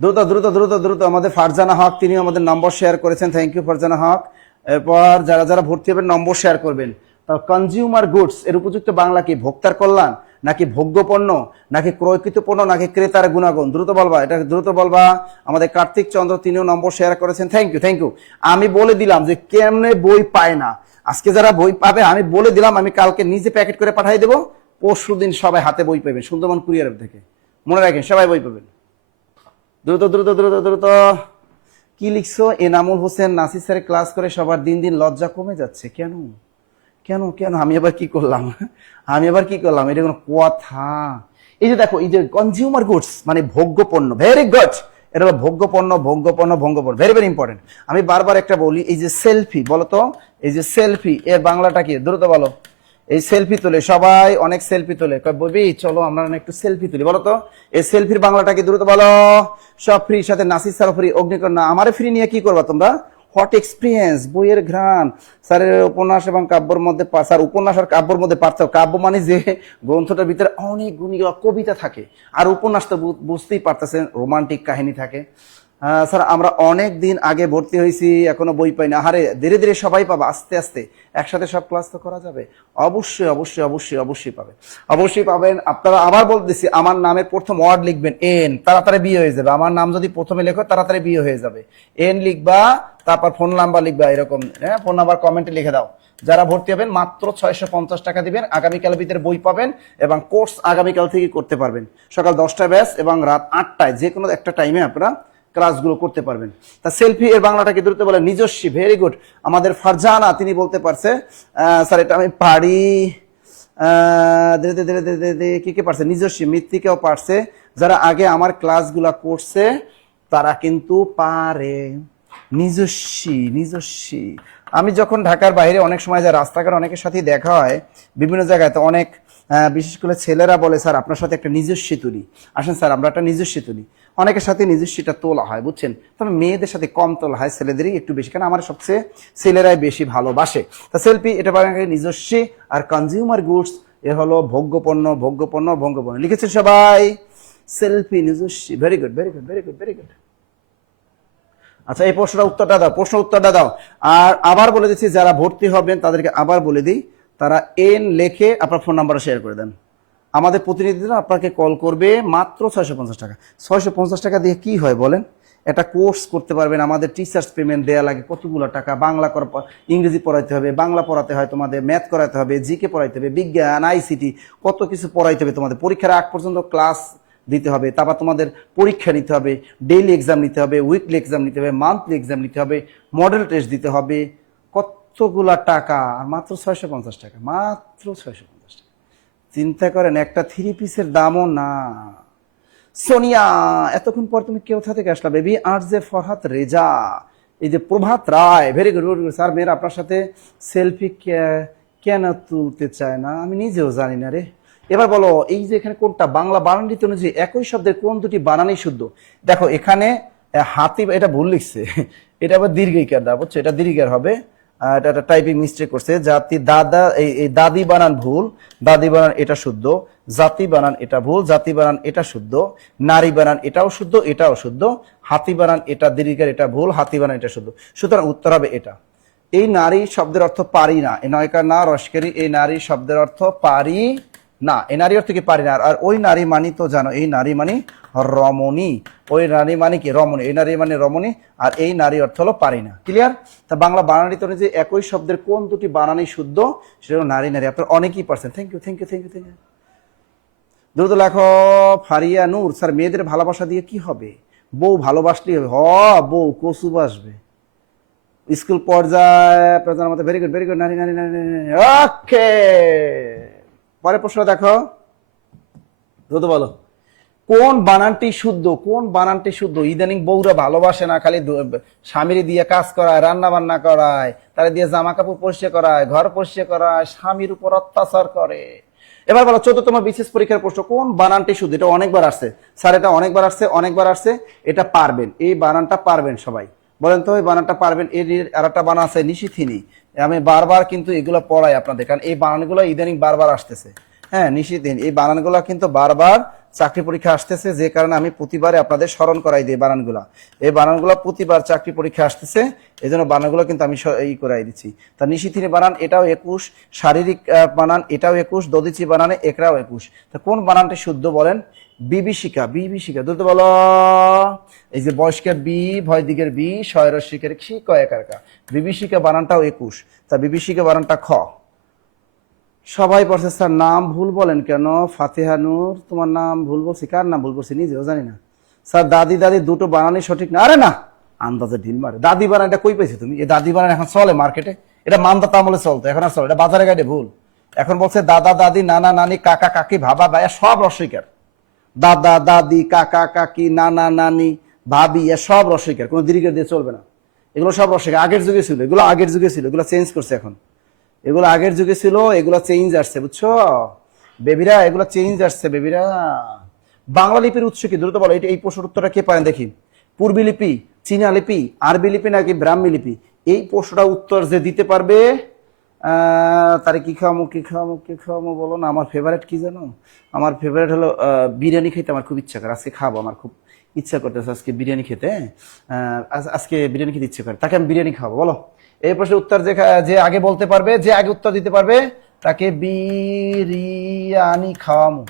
দ্রুত দ্রুত দ্রুত দ্রুত। আমাদের ফারজানা হক, তিনি আমাদের নম্বর শেয়ার করেছেন, থ্যাংক ইউ ফারজানা হক। এরপর যারা যারা ভর্তি হবেন নম্বর শেয়ার করবেন। কনজিউমার গুডস এর উপযুক্ত বাংলা কি? ভোক্তার কল্যাণ, নাকি ভোগ্যপণ্য, নাকি ক্রয়কৃত পণ্য, নাকি ক্রেতার গুণাগুণ? দ্রুত বলবা, এটা দ্রুত বলবা। আমাদের কার্তিক চন্দ্র, তিনিও নম্বর শেয়ার করেছেন, থ্যাংক ইউ, থ্যাংক ইউ। আমি বলে দিলাম যে কেমনে বই পায় না, আজকে যারা বই পাবে আমি বলে দিলাম, আমি কালকে নিজে প্যাকেট করে পাঠিয়ে দেবো, পরশু দিন সবাই হাতে বই পাবেন সুন্দরবন কুরিয়ার থেকে। মনে রাখেন সবাই বই পাবেন। দ্রুত দ্রুত দ্রুত দ্রুত। কি লিখছো? এনামুল হোসেন, নাসির স্যারের ক্লাস করে সবার দিন দিন লজ্জা কমে যাচ্ছে। কেন কেন কেন? আমি আবার কি করলাম? আমি আবার কি করলাম? এটা কোনো কথা? এই যে দেখো, এই যে কনজিউমার গুডস মানে ভোগ্য পণ্য, ভেরি গুড। এটা হলো ভোগ্য পণ্য, ভোগ্য পণ্য, ভোগ্য পণ্য, ভেরি ভেরি ইম্পর্টেন্ট। আমি বারবার একটা বলি, এই যে সেলফি, বলো তো, এই যে সেলফি এর বাংলাটা কি? দ্রুত বলো। এই সেলফি তোলে সবাই, অনেক সেলফি তোলে, বলবি চলো আমরা একটু সেলফি তুলি, বলো তো এই সেলফির বাংলাটা কি? দ্রুত বলো। সব ফ্রি, সাথে নাসির স্যার ফ্রি, অগ্নিকন্যা। আমারে ফ্রি নিয়ে কি করবা তোমরা? হট এক্সপিরিয়েন্স, বইয়ের ঘ্রাণ, স্যারের উপন্যাস এবং কাব্যর মধ্যে, স্যার উপন্যাস আর কাব্যর মধ্যে পার্থক্য। কাব্য মানে যে গ্রন্থটার ভিতরে অনেক গুণীয় কবিতা থাকে, আর উপন্যাস তো বুঝতেই পারতেছেন রোমান্টিক কাহিনী থাকে। স্যার আমরা অনেক দিন আগে ভর্তি হয়েছি, এখনো বই পাই না। আরে ধীরে ধীরে সবাই পাবে, আস্তে আস্তে একসাথে সব ক্লাস তো করা যাবে। অবশ্যই অবশ্যই অবশ্যই অবশ্যই পাবে, অবশ্যই পাবেন। আপনারা আবার বলতেছি, আমার নামের প্রথম ওয়ার্ড লিখবেন এন, তাড়াতাড়ি বিয়ে হয়ে যাবে। আমার নাম যদি প্রথমে লেখো তাড়াতাড়ি বিয়ে হয়ে যাবে। এন লিখবা, তারপর ফোন নাম্বার লিখবা, এরকম। হ্যাঁ, ফোন নাম্বার কমেন্টে লিখে দাও। যারা ভর্তি হবেন মাত্র 650 টাকা দিবেন, আগামীকালের ভিতরে বই পাবেন, এবং কোর্স আগামীকাল থেকে করতে পারবেন। সকাল 10টায় ব্যাচ এবং রাত 8টায়, যে কোনো একটা টাইমে আপনারা ক্লাসগুলো করতে পারবেন। তা সেলফি এর বাংলাটাকে দ্রুত বলে নিজস্বী, ভেরি গুড। আমাদের ফারজানা, তিনি বলতে পারছে স্যার এটা আমি পারি। কি কি পারছে? নিজস্বী। মৃত্তিকাও পারছে। যারা আগে আমার ক্লাসগুলা করছে তারা কিন্তু পারে। নিজস্বী, নিজস্বী। আমি যখন ঢাকার বাইরে অনেক সময় যাই, রাস্তাঘাট অনেকের সাথে দেখা হয় বিভিন্ন জায়গায়, তো অনেক বিশেষ করে ছেলেরা বলে স্যার আপনার সাথে একটা নিজস্বী তুলি, আসেন স্যার আমরা একটা নিজস্বী তুলি। অনেকের সাথে নিজস্বীটা তোলা হয়, বুঝছেন? তবে মেয়েদের সাথে কম তোলা হয়, ছেলেদেরই একটু বেশি, কারণ আমার সবচেয়ে ছেলেরাই বেশি ভালোবাসে। তা সেলফি এটা নিজস্বী। আর কনজিউমার গুডস এ হলো ভোগ্যপণ্য, ভোগ্যপণ্য, ভোগ্যপণ্য। লিখেছেন সবাই? সেলফি, নিজস্বী, very good, very good, very good, very good. আচ্ছা, এই প্রশ্ন উত্তরটা দাও। আর আবার বলে দিচ্ছি, যারা ভর্তি হবেন তাদেরকে আবার বলে দিই, তারা এন লেখে আপনার ফোন নাম্বারটা শেয়ার করে দেন। আমাদের প্রতিনিধিরা আপনাকে কল করবে মাত্র 650 টাকা। 650 টাকা দিয়ে কি হয় বলেন? একটা কোর্স করতে পারবেন। আমাদের টিচার্স পেমেন্ট দেওয়া লাগে কতগুলো টাকা, বাংলা ইংরেজি পড়াইতে হবে, বাংলা পড়াতে হয়, তোমাদের ম্যাথ করাতে হবে, জিকে পড়াইতে হবে, বিজ্ঞান, আইসিটি, কত কিছু পড়াইতে হবে। তোমাদের পরীক্ষার আগ পর্যন্ত ক্লাস দিতে হবে, তারপর তোমাদের পরীক্ষা নিতে হবে, ডেইলি এক্সাম নিতে হবে, উইকলি এক্সাম নিতে হবে, মান্থলি এক্সাম নিতে হবে, মডেল টেস্ট দিতে হবে, কতগুলা টাকা। আর মাত্র 650 টাকা, মাত্র 650 টাকা। চিন্তা করেন, একটা 3 পিসের দামও না। সোনিয়া, এতক্ষণ পর তুমি কোথা থেকে আসলা বেবি? আর যে ফরহাদ রেজা, এই যে প্রভাত রায়, ভেরি গুড গুড স্যার, মেয়েরা আপনার সাথে সেলফি কেন তুলতে চায় না আমি নিজেও জানি না রে। এবার বলো, এই যে এখানে কোনটা বাংলা বানানটি অনুযায়ী একই শব্দের কোন দুটি বানানই শুদ্ধ? দেখো এখানে হাতি, এটা ভুল লিখছে, এটা আবার দীর্ঘিকার দা, বুঝছো? এটা দীর্ঘিকার হবে। এটা একটা টাইপিং মিস্টেক করছে। জাতি দাদা, এই দাদি বানান ভুল, দাদি বানান এটা শুদ্ধ। জাতি বানান এটা ভুল, জাতি বানান এটা শুদ্ধ। নারী বানান এটাও শুদ্ধ, এটাও শুদ্ধ। হাতি বানান এটা দীর্ঘিকার, এটা ভুল, হাতি বানান এটা শুদ্ধ। সুতরাং উত্তর হবে এটা। এই নারী শব্দের অর্থ পারি না, এই নয়কার না রসকারী, এই নারী শব্দের অর্থ পারি না। এই নারী অর্থ কি? পারি না। আর ওই নারী মানি তো জানো, এই নারী মানি রমণী, ওই নারী মানে কি? রমণী। এই নারী মানে রমণী, আর এই নারী অর্থ হলো পারি না। ক্লিয়ার? তা বাংলা বানানিতে অনুযায়ী একই শব্দের কোন দুটি বানানি শুদ্ধ? সেটা হলো নারী নারী। আপনার অনেকেই পারছেন। Thank you, thank you, thank you, thank you. দ্রুত লেখো। ফারিয়া নূর, স্যার মেয়েদের ভালোবাসা দিয়ে কি হবে? বউ ভালোবাসলেই হবে। বউ কচু বাসবে। স্কুল পর্যায়ে প্রধান মতো। Very good, very good. নারী নারী নারী নারী। ওকে, পরের প্রশ্ন দেখো, দ্রুত বলো। কোন বানানটি শুদ্ধ? কোন বানানটি শুদ্ধ? ইদানিং বউরা ভালোবাসে না, খালি স্বামীর দিয়ে কাজ করায়, রান্না বান্না করায়, তারা দিয়ে জামা কাপড় পরিষ্কার করায়, ঘর পরিষ্কার করায়, স্বামীর উপর অত্যাচার করে। এবার বলো, 14তম বিশেষ পরীক্ষার প্রশ্ন, কোন বানানটি শুদ্ধ? এটা অনেকবার আসছে স্যার, এটা অনেকবার আসছে, অনেকবার আসছে। এটা পারবেন, এই বানানটা পারবেন সবাই। বলেন তো, এই বানানটা পারবেন? এর আর একটা বানান আছে নিশিথিনী। আমি বারবার কিন্তু এগুলো পড়াই আপনাদের, কারণ এই বানানগুলো ইদানিং বারবার আসতেছে। হ্যাঁ, নিশিথিন, এই বানানগুলো কিন্তু বারবার চাকরি পরীক্ষা আসতেছে, যে কারণে আমি প্রতিবারে আপনাদের স্মরণ করাই দিই বানানগুলা। এই বানানগুলো প্রতিবার চাকরি পরীক্ষা আসতেছে, এই জন্য বানানগুলো কিন্তু আমি করাই দিচ্ছি। তা নিশিথিনী বানান এটাও 21, শারীরিক বানান এটাও 21, দদিচি বানানে একরাও 21। তা কোন বানানটি শুদ্ধ বলেন? বিভীষিকা, বিভীষিকা। দ্রুত বলো। এই যে বয়স্কের বি, ভয় দিকের বি, শয়রস্যিকের ক্ষি, কয়েকার কা। বিভীষিকা বানানটাও 21। তা বিভীষিকা বানানটা খ। সবাই পড়ছে স্যার, নাম ভুল বলেন কেন? ফাতেহা নূর, তোমার নাম ভুল বলছি। কার নাম ভুল বলছি নিজেও জানি না স্যার। দাদি দাদি দুটো বানানই সঠিক না। আরে না, আন্দাজে ঢিল মারে। দাদি বানান এটা কই পাইছো তুমি? এই দাদি বানান এখন চলে মার্কেটে? এটা মানদাতা আমলে চলতো, এখন আর চলে? এটা বাজারে গাড়ি ভুল। এখন বলছে দাদা দাদি, নানা নানি, কাকা কাকি, ভাবা ভাইয়া, সব রস্বইকার। দাদা দাদি, কাকা কাকি, নানা নানি, ভাবি, সব রস্বইকার, কোনো দীর্ঘ দিয়ে চলবে না। এগুলো সব রস্বইকার। আগের যুগে ছিল এগুলো, আগের যুগে ছিল এগুলো, চেঞ্জ করছে এখন। এগুলো আগের যুগে ছিল, এগুলো চেঞ্জ আসছে, বুঝছো বেবিরা? এগুলো চেঞ্জ আসছে বেবিরা। বাংলা লিপির উৎস কি? দ্রুত বলো। এই প্রশ্নের উত্তরটা কে পারেন দেখি। পূর্বী লিপি, চীনা লিপি, আরবি লিপি নাকি ব্রাহ্মী লিপি? এই প্রশ্নটা উত্তর যে দিতে পারবে তারে কি খাওয়ামো, কি খাওয়ামো, কি খাওয়ামো বলো না। আমার ফেভারিট কি জানো? আমার ফেভারিট হলো বিরিয়ানি খেতে। আমার খুব ইচ্ছা করে, আজকে খাবো। আমার খুব ইচ্ছা করতেছে আজকে বিরিয়ানি খেতে। আজকে বিরিয়ানি খেতে ইচ্ছে করে, তাকে আমি বিরিয়ানি খাবো। বলো এই প্রশ্নের উত্তর যে আগে বলতে পারবে, যে আগে উত্তর দিতে পারবে, তাকে বিরিয়ানি খাওয়ামো,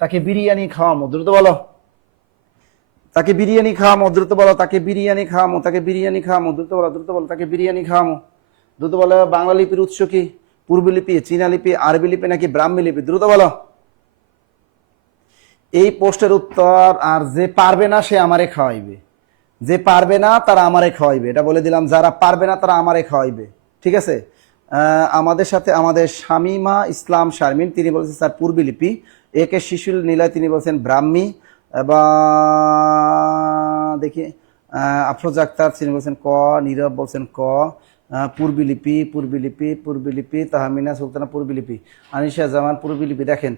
তাকে বিরিয়ানি খাওয়ামো। দ্রুত বলো। তাকে বিরিয়ানি খাওয়ামো। দ্রুত বলো। তাকে বিরিয়ানি খাওয়ামো, তাকে বিরিয়ানি খাওয়ামো। দ্রুত বলো, দ্রুত বলো। তাকে বিরিয়ানি খাওয়ামো। দ্রুত বলো। বাংলা লিপির উৎস কি? পূর্বী লিপি, চীনা লিপি, আরবি লিপি নাকি ব্রাহ্মী লিপি? দ্রুত বলো। এই প্রশ্নের উত্তর, আর যে পারবে না সে আমারে খাওয়াইবে। যে পারবে না তারা আমারে খাওয়াইবে, এটা বলে দিলাম। যারা পারবে না তারা আমারে খাওয়াইবে, ঠিক আছে? আমাদের সাথে আমাদের শামিমা ইসলাম শারমিন, তিনি বলেছেন স্যার পূর্বী লিপি। একে শিশুল নীলয়, তিনি বলছেন ব্রাহ্মী। এবং দেখি আফরোজ আক্তার, তিনি বলছেন ক। নীরব বলছেন ক। পূর্বী লিপি, পূর্বী লিপি, পূর্বী লিপি। তাহমিনা সুলতানা পূর্বী লিপি। আনিশা জামান পূর্বী লিপি। দেখেন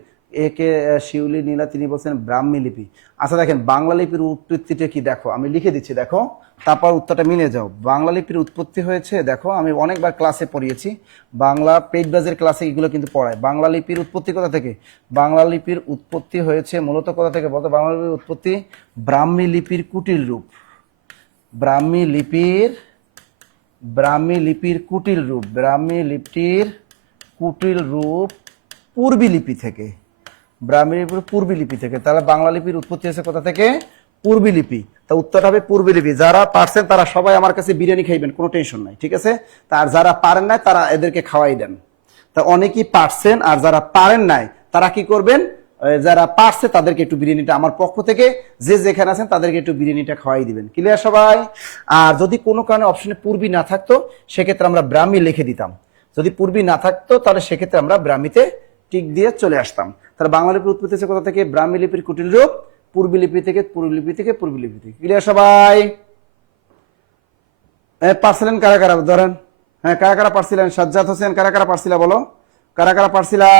একে শিউলি নীলা, তিনি বলছেন ব্রাহ্মী লিপি। আচ্ছা দেখেন, বাংলা লিপির উৎপত্তিটা কি দেখো, আমি লিখে দিচ্ছি, দেখো, তারপর উত্তরটা মিলে যাও। বাংলা লিপির উৎপত্তি হয়েছে, দেখো আমি অনেকবার ক্লাসে পড়িয়েছি, বাংলা পেট বাজের ক্লাসে এগুলো কিন্তু পড়ায়। বাংলা লিপির উৎপত্তি কোথা থেকে? বাংলা লিপির উৎপত্তি হয়েছে মূলত কোথা থেকে বলতো? বাংলা লিপির উৎপত্তি ব্রাহ্মী লিপির কুটিল রূপ। ব্রাহ্মী লিপির কুটিল রূপ, ব্রাহ্মী লিপির কুটিল রূপ পূর্বী লিপি থেকে, ব্রাহ্মী লিপির পূর্বী লিপি থেকে। তাহলে বাংলা লিপির উৎপত্তি হয়েছে কোথা থেকে? পূর্বী লিপি। তা উত্তরটা হবে পূর্বী লিপি। যারা পারছেন তারা সবাই আমার কাছে বিরিয়ানি খাইবেন, কোনো টেনশন নাই, ঠিক আছে? তার যারা পারেন নাই তারা এদেরকে খাওয়াই দেন। তা অনেকেই পারছেন, আর যারা পারেন নাই তারা কি করবেন? যারা পারছে তাদেরকে একটু বিরিয়ানিটা আমার পক্ষ থেকে, যে যেখানে আছেন তাদেরকে একটু বিরিয়ানিটা খাওয়াই দিবেন। ক্লিয়ার সবাই? আর যদি কোনো কারণে অপশনে পূর্বী না থাকতো সেক্ষেত্রে আমরা ব্রাহ্মী লিখে দিতাম। যদি পূর্বী না থাকতো তাহলে সেক্ষেত্রে আমরা ব্রাহ্মীতে টিক দিয়ে চলে আসতাম। তাহলে বাংলা লিপির উৎপত্তি হচ্ছে কোথা থেকে? ব্রাহ্মী লিপির কুটিল রূপ পূর্বী লিপি থেকে, পূর্বী লিপি থেকে, পূর্বী লিপি থেকে। ক্লিয়ার সবাই? পারছিলেন কারা কারা? ধরেন, হ্যাঁ, কারা কারা পারছিলেন? সাজ্জাদ হোসেন, কারা কারা পারছিলা বলো? কারা কারা পারছিলা?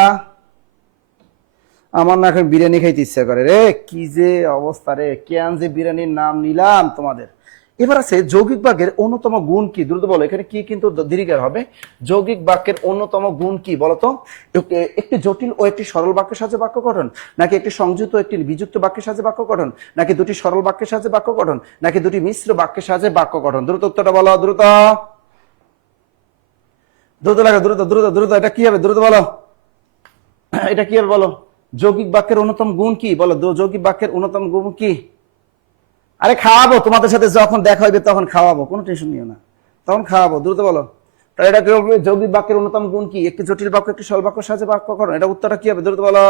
আমার না এখন বিরিয়ানি খাইতে ইচ্ছা করে রে, কি যে অবস্থা রে, কেন যে বিরিয়ানির নাম নিলাম তোমাদের। এবার আছে যৌগিক বাক্যের অন্যতম গুণ কি? দ্রুত বলো, এখানে কি কিন্তু দীর্ঘার হবে। যৌগিক বাক্যের অন্যতম গুণ কি বলতো? একটি জটিল ও একটি সরল বাক্যের সাহায্যে বাক্য গঠন, নাকি একটি সংযুক্ত ও একটি বিযুক্ত বাক্যের সাহায্যে বাক্য গঠন, নাকি দুটি সরল বাক্যের সাহায্যে বাক্য গঠন, নাকি দুটি মিশ্র বাক্যের সাহায্যে বাক্য গঠন? দ্রুত উত্তরটা বলো, দ্রুত দ্রুত লাগে, দ্রুত দ্রুত দ্রুত। এটা কি হবে? দ্রুত বলো, এটা কি হবে বলো? যৌগিক বাক্যের অন্যতম গুণ কি বলো? যৌগিক বাক্যের অন্যতম গুণ কি? আরে খাওয়াবো তোমাদের সাথে, যখন দেখা হইবে তখন খাওয়াবো, কোনো টেনশন নিও না, তখন খাওয়াবো। দ্রুত বলো। তাহলে এটা কি হবে? যৌগিক বাক্যের অন্যতম গুণ কি? একটি জটিল বাক্য একটি সরল বাক্যের সাহায্যে বাক্য গঠন। এটা উত্তরটা কি হবে? দ্রুত বলো।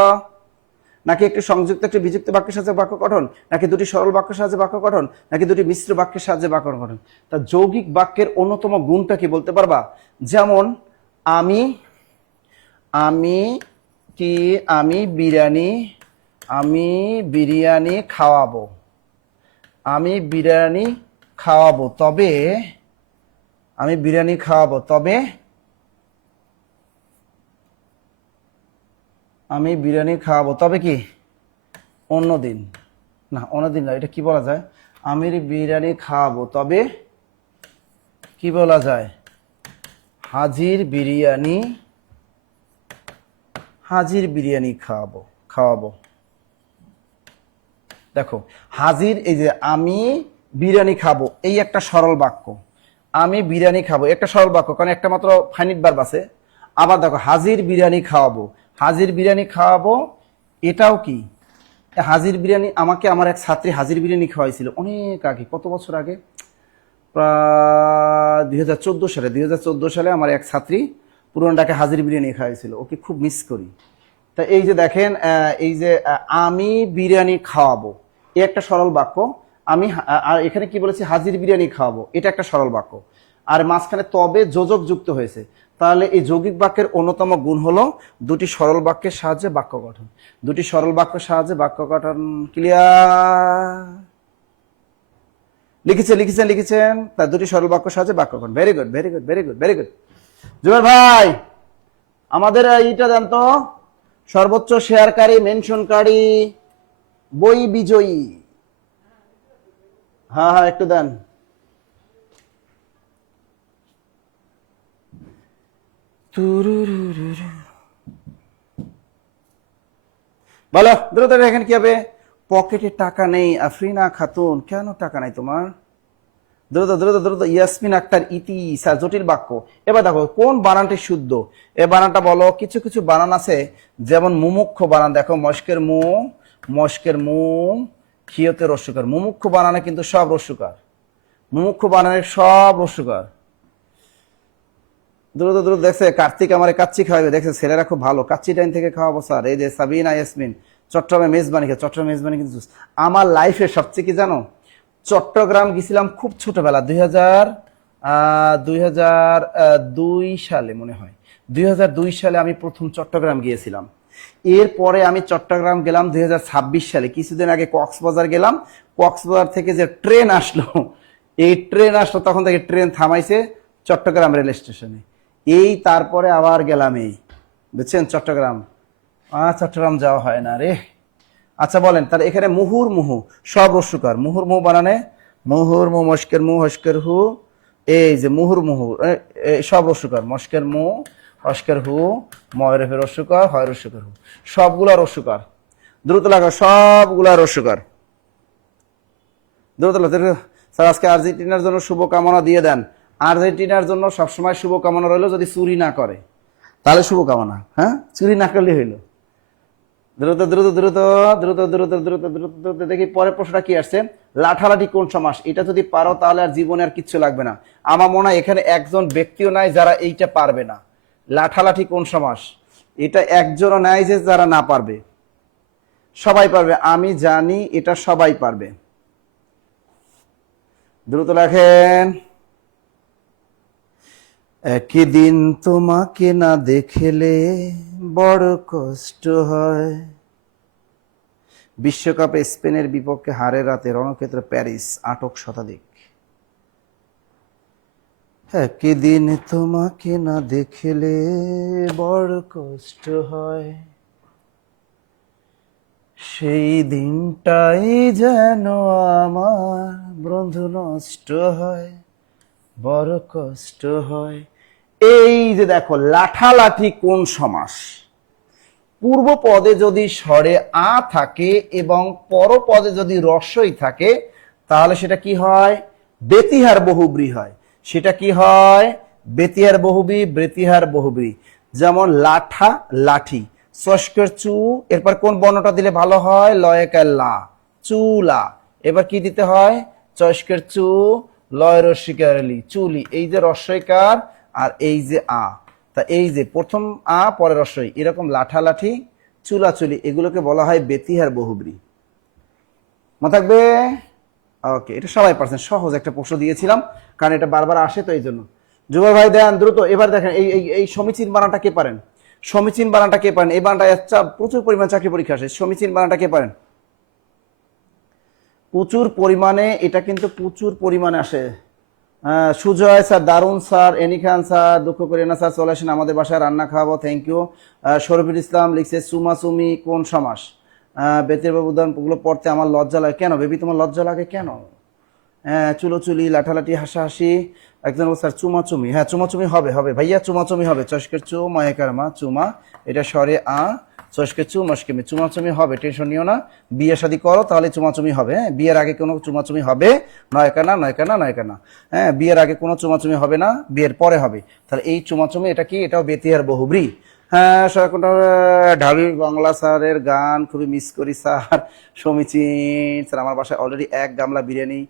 নাকি একটি সংযুক্ত একটি বিযুক্ত বাক্যের সাহায্যে বাক্য গঠন, নাকি দুটি সরল বাক্যের সাহায্যে বাক্য গঠন, নাকি দুটি মিশ্র বাক্যের সাহায্যে বাক্য গঠন? তা যৌগিক বাক্যের অন্যতম গুণটা কি বলতে পারবা? যেমন আমি আমি কি আমি বিরিয়ানি খাওয়াবো, আমি বিরিয়ানি খাওয়াবো, তবে আমি বিরিয়ানি খাওয়াবো, তবে আমি বিরিয়ানি খাওয়াবো, তবে কি? অন্যদিন। না, অন্যদিন না, এটা কি বলা যায়? আমি বিরিয়ানি খাওয়াবো, তবে কি বলা যায়? হাজির বিরিয়ানি খাওয়াবো। দেখো, হাজির, এই যে আমি বিরিয়ানি খাবো, এই একটা সরল বাক্য। আমি বিরিয়ানি খাবো একটা সরল বাক্য, কারণ একটা মাত্র ফাইনিট ভার্ব আছে। আবার দেখো, হাজির বিরিয়ানি খাওয়াবো, এটাও কি? হাজির বিরিয়ানি, আমাকে আমার এক ছাত্রী হাজির বিরিয়ানি খাওয়াইছিল অনেক আগে, কত বছর আগে, প্রায় 2014 সালে আমার এক ছাত্রী পুরনটাকে হাজির বিরিয়ানি খাওয়াইছিল, ওকে খুব মিস করি। তা এই যে দেখেন, এই যে আমি বিরিয়ানি খাওয়াবো, এ একটা সরল বাক্য। আর এখানে কি বলেছি? হাজির বিরিয়ানি খাওয়াবো, এটা একটা সরল বাক্য। আর মাঝখানে তবে যোজক যুক্ত হয়েছে। তাহলে এই যৌগিক বাক্যের অন্যতম গুণ হলো দুটি সরল বাক্যের সাহায্যে বাক্য গঠন, দুটি সরল বাক্যের সাহায্যে বাক্য গঠন। ক্লিয়ার? লিখেছেন। তা দুটি সরল বাক্যের সাহায্যে বাক্য গঠন। Very good. জুবের ভাই, আমাদের এইটা জানতো, সর্বোচ্চ শেয়ারকারী, মেনশনকারী, বই বিজয়ী। হ্যাঁ, একটু দেন। বলো দ্রুত, এখানে কি হবে? পকেটে টাকা নেই আফরিনা খাতুন, কেন টাকা নাই তোমার? দ্রুত। ইয়াসমিন আক্তার, ইতি স্যার, জটিল বাক্য। এবার দেখো কোন বানানটি শুদ্ধ, এ বানানটা বলো। কিছু কিছু বানান আছে, যেমন মুমুক্ষ বানান, দেখো, মস্কের মু, খিয়তে রস্যকার। মুমুক্ষ বানানে কিন্তু সব রস্যকার, মুমুক্ষ বানানে সব রস্যকার। দ্রুত দেখছে কার্তিক আমারে কাচ্চি খাওয়াবে, দেখছে ছেলেরা খুব ভালো, কাচ্চি টাইম থেকে খাওয়াবো স্যার। এই যে সাবিনা ইয়াসমিন, চট্টগ্রামে মেজবানি কিন্তু আমার লাইফে সবচেয়ে কি জানো, চট্টগ্রাম গেছিলাম খুব ছোটবেলা, 2002 সালে মনে হয়, 2002 সালে আমি প্রথম চট্টগ্রাম গিয়েছিলাম। এরপরে আমি চট্টগ্রাম গেলাম 2026 সালে, কিছুদিন আগে কক্সবাজার গেলাম। কক্সবাজার থেকে যে ট্রেন আসলো, তখন থেকে ট্রেন থামাইছে চট্টগ্রাম রেল স্টেশনে। তারপরে আবার গেলাম, বুঝছেন, চট্টগ্রাম যাওয়া হয় না রে। আচ্ছা বলেন, তাহলে এখানে মুহুর্মুহু সব রস্যকার, মুহুর্মুহু বানানে মুহুর্মুহু, মস্কের মু, হস্কের হু, এই যে মুহুর্মুহু সব রস্যকার, মস্কের মু, হস্কের হু, ময়ের রস্যকার, হয় রস্যকার হু, সবগুলা রস্যকার। দ্রুত লাগা, সবগুলা রস্যকার। দ্রুত লাগা। স্যার আজকে আর্জেন্টিনার জন্য শুভকামনা দিয়ে দেন। আর্জেন্টিনার জন্য সবসময় শুভকামনা রইলো, যদি চুরি না করে তাহলে শুভকামনা, হ্যাঁ চুরি না করলে হইলো। দ্রুত দ্রুত দ্রুত দ্রুত দ্রুত দ্রুত দ্রুত দ্রুত দেখি পরের প্রশ্নটা কি আসছে। লাঠালাঠি কোন সমাস? এটা যদি পারো তাহলে আর জীবনে আর কিচ্ছু লাগবে না। আমার মনে হয় এখানে একজন ব্যক্তিও নাই যারা এইটা পারবে না। লাঠালাঠি কোন সমাস, এটা একজনও নাই যে যারা না পারবে, সবাই পারবে, আমি জানি এটা সবাই পারবে। দ্রুত লেখেন। একদিন তোমাকে না দেখলে বড় কষ্ট হয়। বিশ্বকাপে স্পেনের বিপক্ষে হারের রাতে রণক্ষেত্র প্যারিস, আটক শতাধিক। একদিন তোমাকে না দেখলে বড় কষ্ট হয়, সেই দিনটাই যেন আমার বন্ধু নষ্ট হয়, বড় কষ্ট হয়। এই যে দেখো লাঠালাঠি কোন সমাস? পূর্ব পদে যদি স্বরে আ থাকে এবং পরপদে যদি রস্বই থাকে তাহলে সেটা কি হয়? বেতিহার বহুব্রী হয়। সেটা কি হয়? বেতিহার বহুব্রী, বেতিহার বহুব্রী। যেমন লাঠা, লাঠি, সস্কের চু, এরপর কোন বর্ণটা দিলে ভালো হয়? লয়কার লা, চুলা। এবার কি দিতে হয়? চস্কের চু, লয় রস্যিকার লি, চুলি। এই যে রস্বইকার আর এই যে আ, তা এই যে প্রথম আ পরে রস্বই, এরকম লাঠালাঠি, চুলাচুলি, এগুলোকে বলা হয় বেতিহার বহুব্রী। মনে থাকবে? ওকে, এটা সবাই পারছেন, সহজ একটা প্রশ্ন দিয়েছিলাম কারণ এটা বারবার আসে তো এই জন্য। যুব ভাই দেন দ্রুত। এবার দেখেন এই এই এই সমীচীন বানানটা কে পারেন? সমীচীন বানানটা কে পারেন? এই বানানটা আচ্ছা প্রচুর পরিমাণ চাকরি পরীক্ষা আসে। সমীচীন বানানটা কে পারেন? প্রচুর পরিমাণে, এটা কিন্তু প্রচুর পরিমাণে আসে। সুজয় স্যার, দারুন স্যার, এনি খান স্যার, দুঃখ করি না স্যার, চলে আসেন আমাদের বাসায় রান্না খাওয়াবো, থ্যাংক ইউ। শরফুল ইসলাম লিখছে সুমাসুমি কোন সমাস? বেতের ব্যবধান গুলো পড়তে আমার লজ্জা লাগে। কেন বেবি তোমার লজ্জা লাগে কেন? চুলোচুলি, লাঠালাঠি, হাসাহাসি। একজন স্যার চুমাচুমি, হ্যাঁ চুমাচুমি হবে, হবে ভাইয়া চুমাচুমি হবে। চস্কের চু, মায়াকার মা, চুমা, এটা স্বরে আ, চস্কের চু, মস্কেমি, চুমাচুমি হবে, টেনশন নিও না। বিয়ে শাদী করো তাহলে চুমাচুমি হবে, হ্যাঁ বিয়ের আগে কোনো চুমাচুমি হবে? নয়কানা নয়কানা নয়কানা, হ্যাঁ বিয়ের আগে কোনো চুমাচুমি হবে না, বিয়ের পরে হবে। তাহলে এই চুমাচুমি এটা কি? এটাও বেতিহার বহুব্রী। হ্যাঁ ঢাবি বাংলা স্যারের গান খুবই মিস করি স্যার। সমীচীন স্যার, আমার বাসায় অলরেডি এক গামলা বিরিয়ানি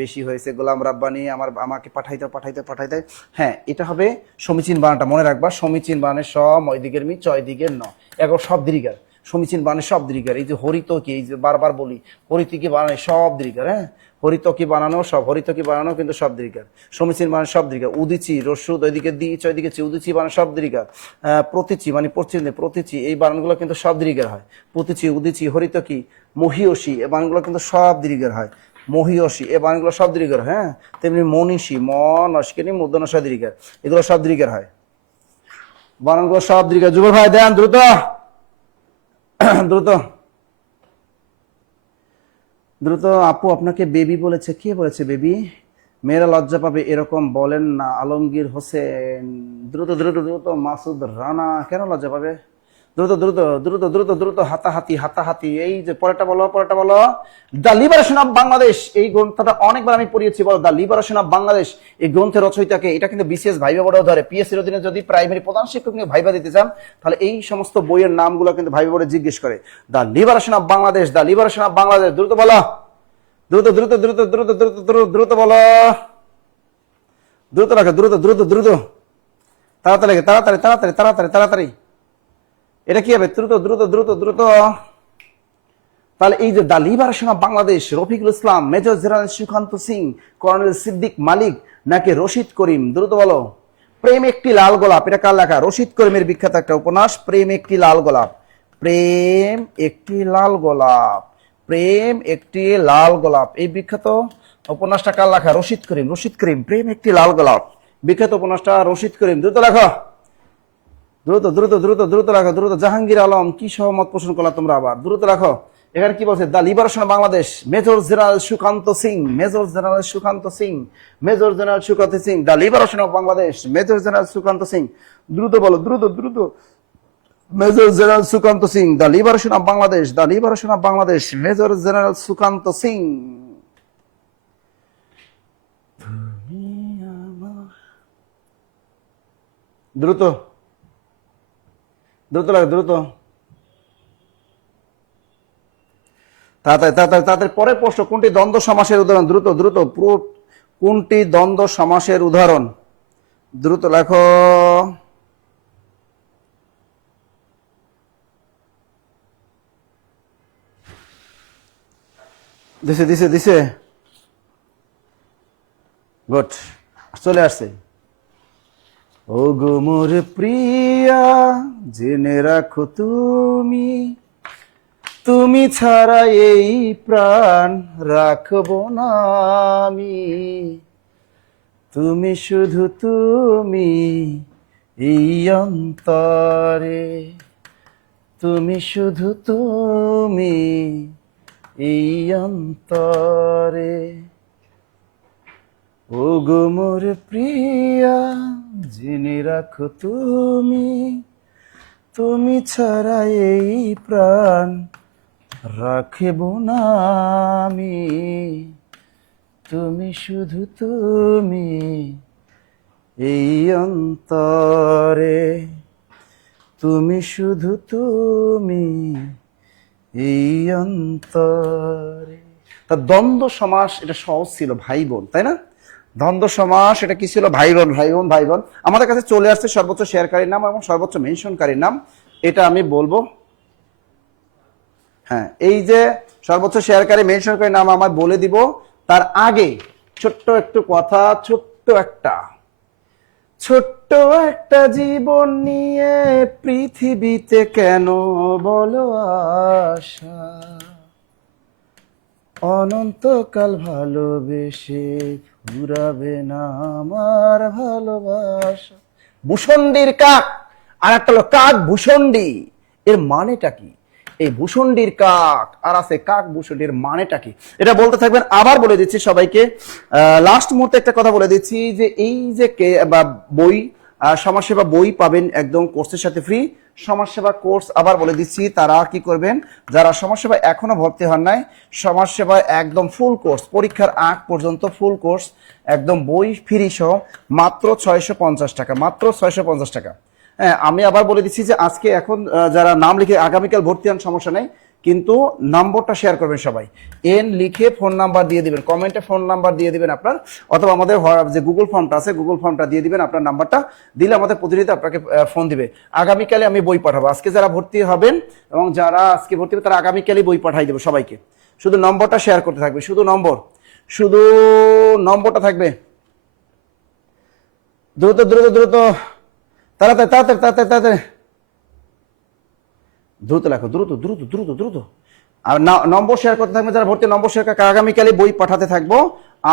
বেশি হয়েছে, গোলাম রাব্বানি আমাকে পাঠাইতে। হ্যাঁ এটা হবে সমীচীন বানানটা মনে রাখবা। সমীচীন বানানের স, ময় দিকের মি, চয় দিকের ন, এখন সব দীর্ঘার। সমীচীন বানানের সব দীর্ঘার। এই যে হরিতকি, এই যে বারবার বলি হরিতকি বানায় সব দীর্ঘার, হ্যাঁ হরিতকি বানানো সব, হরিতকি বানানো কিন্তু সব দীর্ঘার। সমীচীন বানান সব দীর্ঘার। উদিচি, রস্যুদ, ওইদিকে দি, চয় দিকে চি, উদিচি বানান সব দীর্ঘার। প্রতিচি মানে পশ্চিম, প্রতিচি, এই বানানগুলো কিন্তু সব দীর্ঘার হয়। প্রতিচি, উদিচি, হরিতকি, মহিয়সী, এই বানানগুলো কিন্তু সব দীর্ঘার হয়। মহিয়সী, এই বানানগুলো সব দীর্ঘার, হ্যাঁ তেমনি মনীষী, ম নস্কিনী, মুদ্রণ দীর্ঘার, এগুলো সব দীর্ঘার হয়, বানানগুলো সব দীর্ঘার। যুগল ভাই দেন দ্রুত দ্রুত দ্রুত। আপু আপনাকে বেবি বলেছে, কে বলেছে বেবি? মেয়েরা লজ্জা পাবে এরকম বলেন না। আলমগীর হোসেন, দ্রুত দ্রুত দ্রুত। মাসুদ রানা, কেন লজ্জা পাবে? দ্রুত দ্রুত দ্রুত দ্রুত দ্রুত। হাতাহাতি, হাতাহাতি, এই যে পরেরটা বলো, পরেরটা বলো। দ্য লিবারেশন অফ বাংলাদেশ, এই গ্রন্থটা অনেকবার আমি পড়িয়েছি, বলো দ্য লিবারেশন অফ বাংলাদেশ। এই গ্রন্থের রচয়িতাকে, এটা কিন্তু বিসিএস ভাইবা বোর্ডেও ধরে। পিএসসির অধীনে যদি প্রাইমারি প্রধান শিক্ষক নিয়ে ভাইবা দিতে চান তাহলে এই সমস্ত বইয়ের নামগুলো কিন্তু ভাইবা বোর্ডে জিজ্ঞেস করে। The liberation of Bangladesh, the liberation of Bangladesh. দ্রুত বলো, দ্রুত দ্রুত দ্রুত দ্রুত দ্রুত দ্রুত দ্রুত বলো, দ্রুত রাখো, দ্রুত দ্রুত দ্রুত, তাড়াতাড়ি তাড়াতাড়ি তাড়াতাড়ি তাড়াতাড়ি তাড়াতাড়ি। এটা কি হবে? দ্রুত দ্রুত দ্রুত দ্রুত। তাহলে এই যে the liberation of Bangladesh, Rafiqul Islam, major general Sukanta Singh, colonel Siddique Malik নাকি রশিদ করিম? দ্রুত বলো। প্রেম একটি লাল গোলাপ, এটা কার লেখা? রশিদ করিমের বিখ্যাত একটা উপন্যাস, প্রেম একটি লাল গোলাপ। প্রেম একটি লাল গোলাপ, প্রেম একটি লাল গোলাপ, এই বিখ্যাত উপন্যাসটা কার লেখা? রশিদ করিম। রশিদ করিম, প্রেম একটি লাল গোলাপ, বিখ্যাত উপন্যাসটা রশিদ করিম। দ্রুত লেখো, দ্রুত দ্রুত দ্রুত দ্রুত রাখো, দ্রুত। জাহাঙ্গীর আলম, কি সহমত পোষণ করলা তোমরা আবার? দ্রুত রাখো। এখানে কি বলছে? The liberation of Bangladesh, major general Sukanta Singh, major general Sukanta Singh, major general Sukanta Singh, the liberation of Bangladesh, major general Sukanta Singh. দ্রুত বলো, দ্রুত দ্রুত। Major general Sukanta Singh, the liberation of Bangladesh, the liberation of Bangladesh, major general Sukanta Singh. দ্রুত দ্রুত লাগে, দ্রুত তাড়াতাড়ি তাড়াতাড়ি তাড়াতাড়ি। পরের প্রশ্ন, কোনটি দ্বন্দ্ব সমাসের উদাহরণ? দ্রুত দ্রুত পুরো, কোনটি দ্বন্দ্ব সমাসের উদাহরণ? দ্রুত লেখো। দিছে দিছে দিছে, গুড, চলে আসছে। ও গো মোর প্রিয়া, জেনে রাখো তুমি, তুমি ছাড়া এই প্রাণ রাখবো না আমি, তুমি শুধু তুমি এই অন্তরে, তুমি শুধু তুমি এই অন্তরে। ও গো মোর প্রিয়া, জেনে রাখো তুমি, তুমি ছাড়া এই প্রাণ রাখব না আমি, তুমি শুধু তুমি এই অন্তরে, তুমি শুধু তুমি এই অন্তরে। তা দ্বন্দ্ব সমাস এটা সহজ ছিল, ভাই বোন, তাই না? দ্বন্দ্ব সমাস এটা কি ছিল? ভাই বোন ভাই বোন ভাই বোন। আমাদের কাছে চলে আসছে সর্বোচ্চ শেয়ারকারীর নাম এবং সর্বোচ্চ মেনশনকারীর নাম, এটা আমি বলবো। হ্যাঁ, এই যে সর্বোচ্চ শেয়ারকারী মেনশনকারীর নাম আমার বলে দিব, তার আগে ছোট্ট একটু কথা, ছোট্ট একটা জীবন নিয়ে পৃথিবীতে কেন বলো আশা, অনন্তকাল ভালোবেসে ফুরাবে না আমার ভালোবাসা। ভূষণ্ডির কাক, আর একটা হলো কাক ভূষণ্ডি, এর মানেটা কি? এই ভূষণ্ডির কাক আর আছে কাক ভূষণ্ডির মানেটা কি, এটা বলতে থাকবেন। আবার বলে দিচ্ছি সবাইকে, লাস্ট মুহূর্তে একটা কথা বলে দিচ্ছি যে এই যে বই, সমাজসেবা বই পাবেন একদম কোর্সের সাথে ফ্রি। সমাজসেবা কোর্স আবার বলে দিচ্ছি, তারা কি করবেন, যারা সমাজসেবা এখনো ভর্তি হন নাই, সমাজসেবা একদম ফুল কোর্স, পরীক্ষার আগ পর্যন্ত ফুল কোর্স একদম বই ফ্রি সহ মাত্র 650 টাকা, মাত্র 650 টাকা। হ্যাঁ, আমি আবার বলে দিচ্ছি যে আজকে এখন যারা নাম লিখে আগামীকাল ভর্তি হন সমস্যা নেই, কিন্তু নম্বরটা শেয়ার করবেন সবাই, এন লিখে ফোন নাম্বার দিয়ে দিবেন, কমেন্টে ফোন নাম্বার দিয়ে দিবেন আপনার, অথবা আমাদের যে গুগল ফর্মটা আছে গুগল ফর্মটা দিয়ে দিবেন, আপনার নাম্বারটা দিলে আমাদের প্রতিনিধি আপনাকে ফোন দিবে। আগামীকালে আমি বই পাঠাবো, আজকে যারা ভর্তি হবেন এবং যারা আজকে ভর্তি হবে তারা আগামীকালই বই পাঠাই দেবো সবাইকে। শুধু নম্বরটা শেয়ার করতে থাকবে, শুধু নম্বরটা থাকবে। দ্রুত দ্রুত দ্রুত, তাড়াতাড়ি তাড়াতাড়ি তাড়াতাড়ি তাড়াতাড়ি, দ্রুত লেখো, দ্রুত দ্রুত দ্রুত দ্রুত। আর নম্বর শেয়ার করতে থাকবে যারা ভর্তি, নম্বর শেয়ার আগামীকালই বই পাঠাতে থাকবো।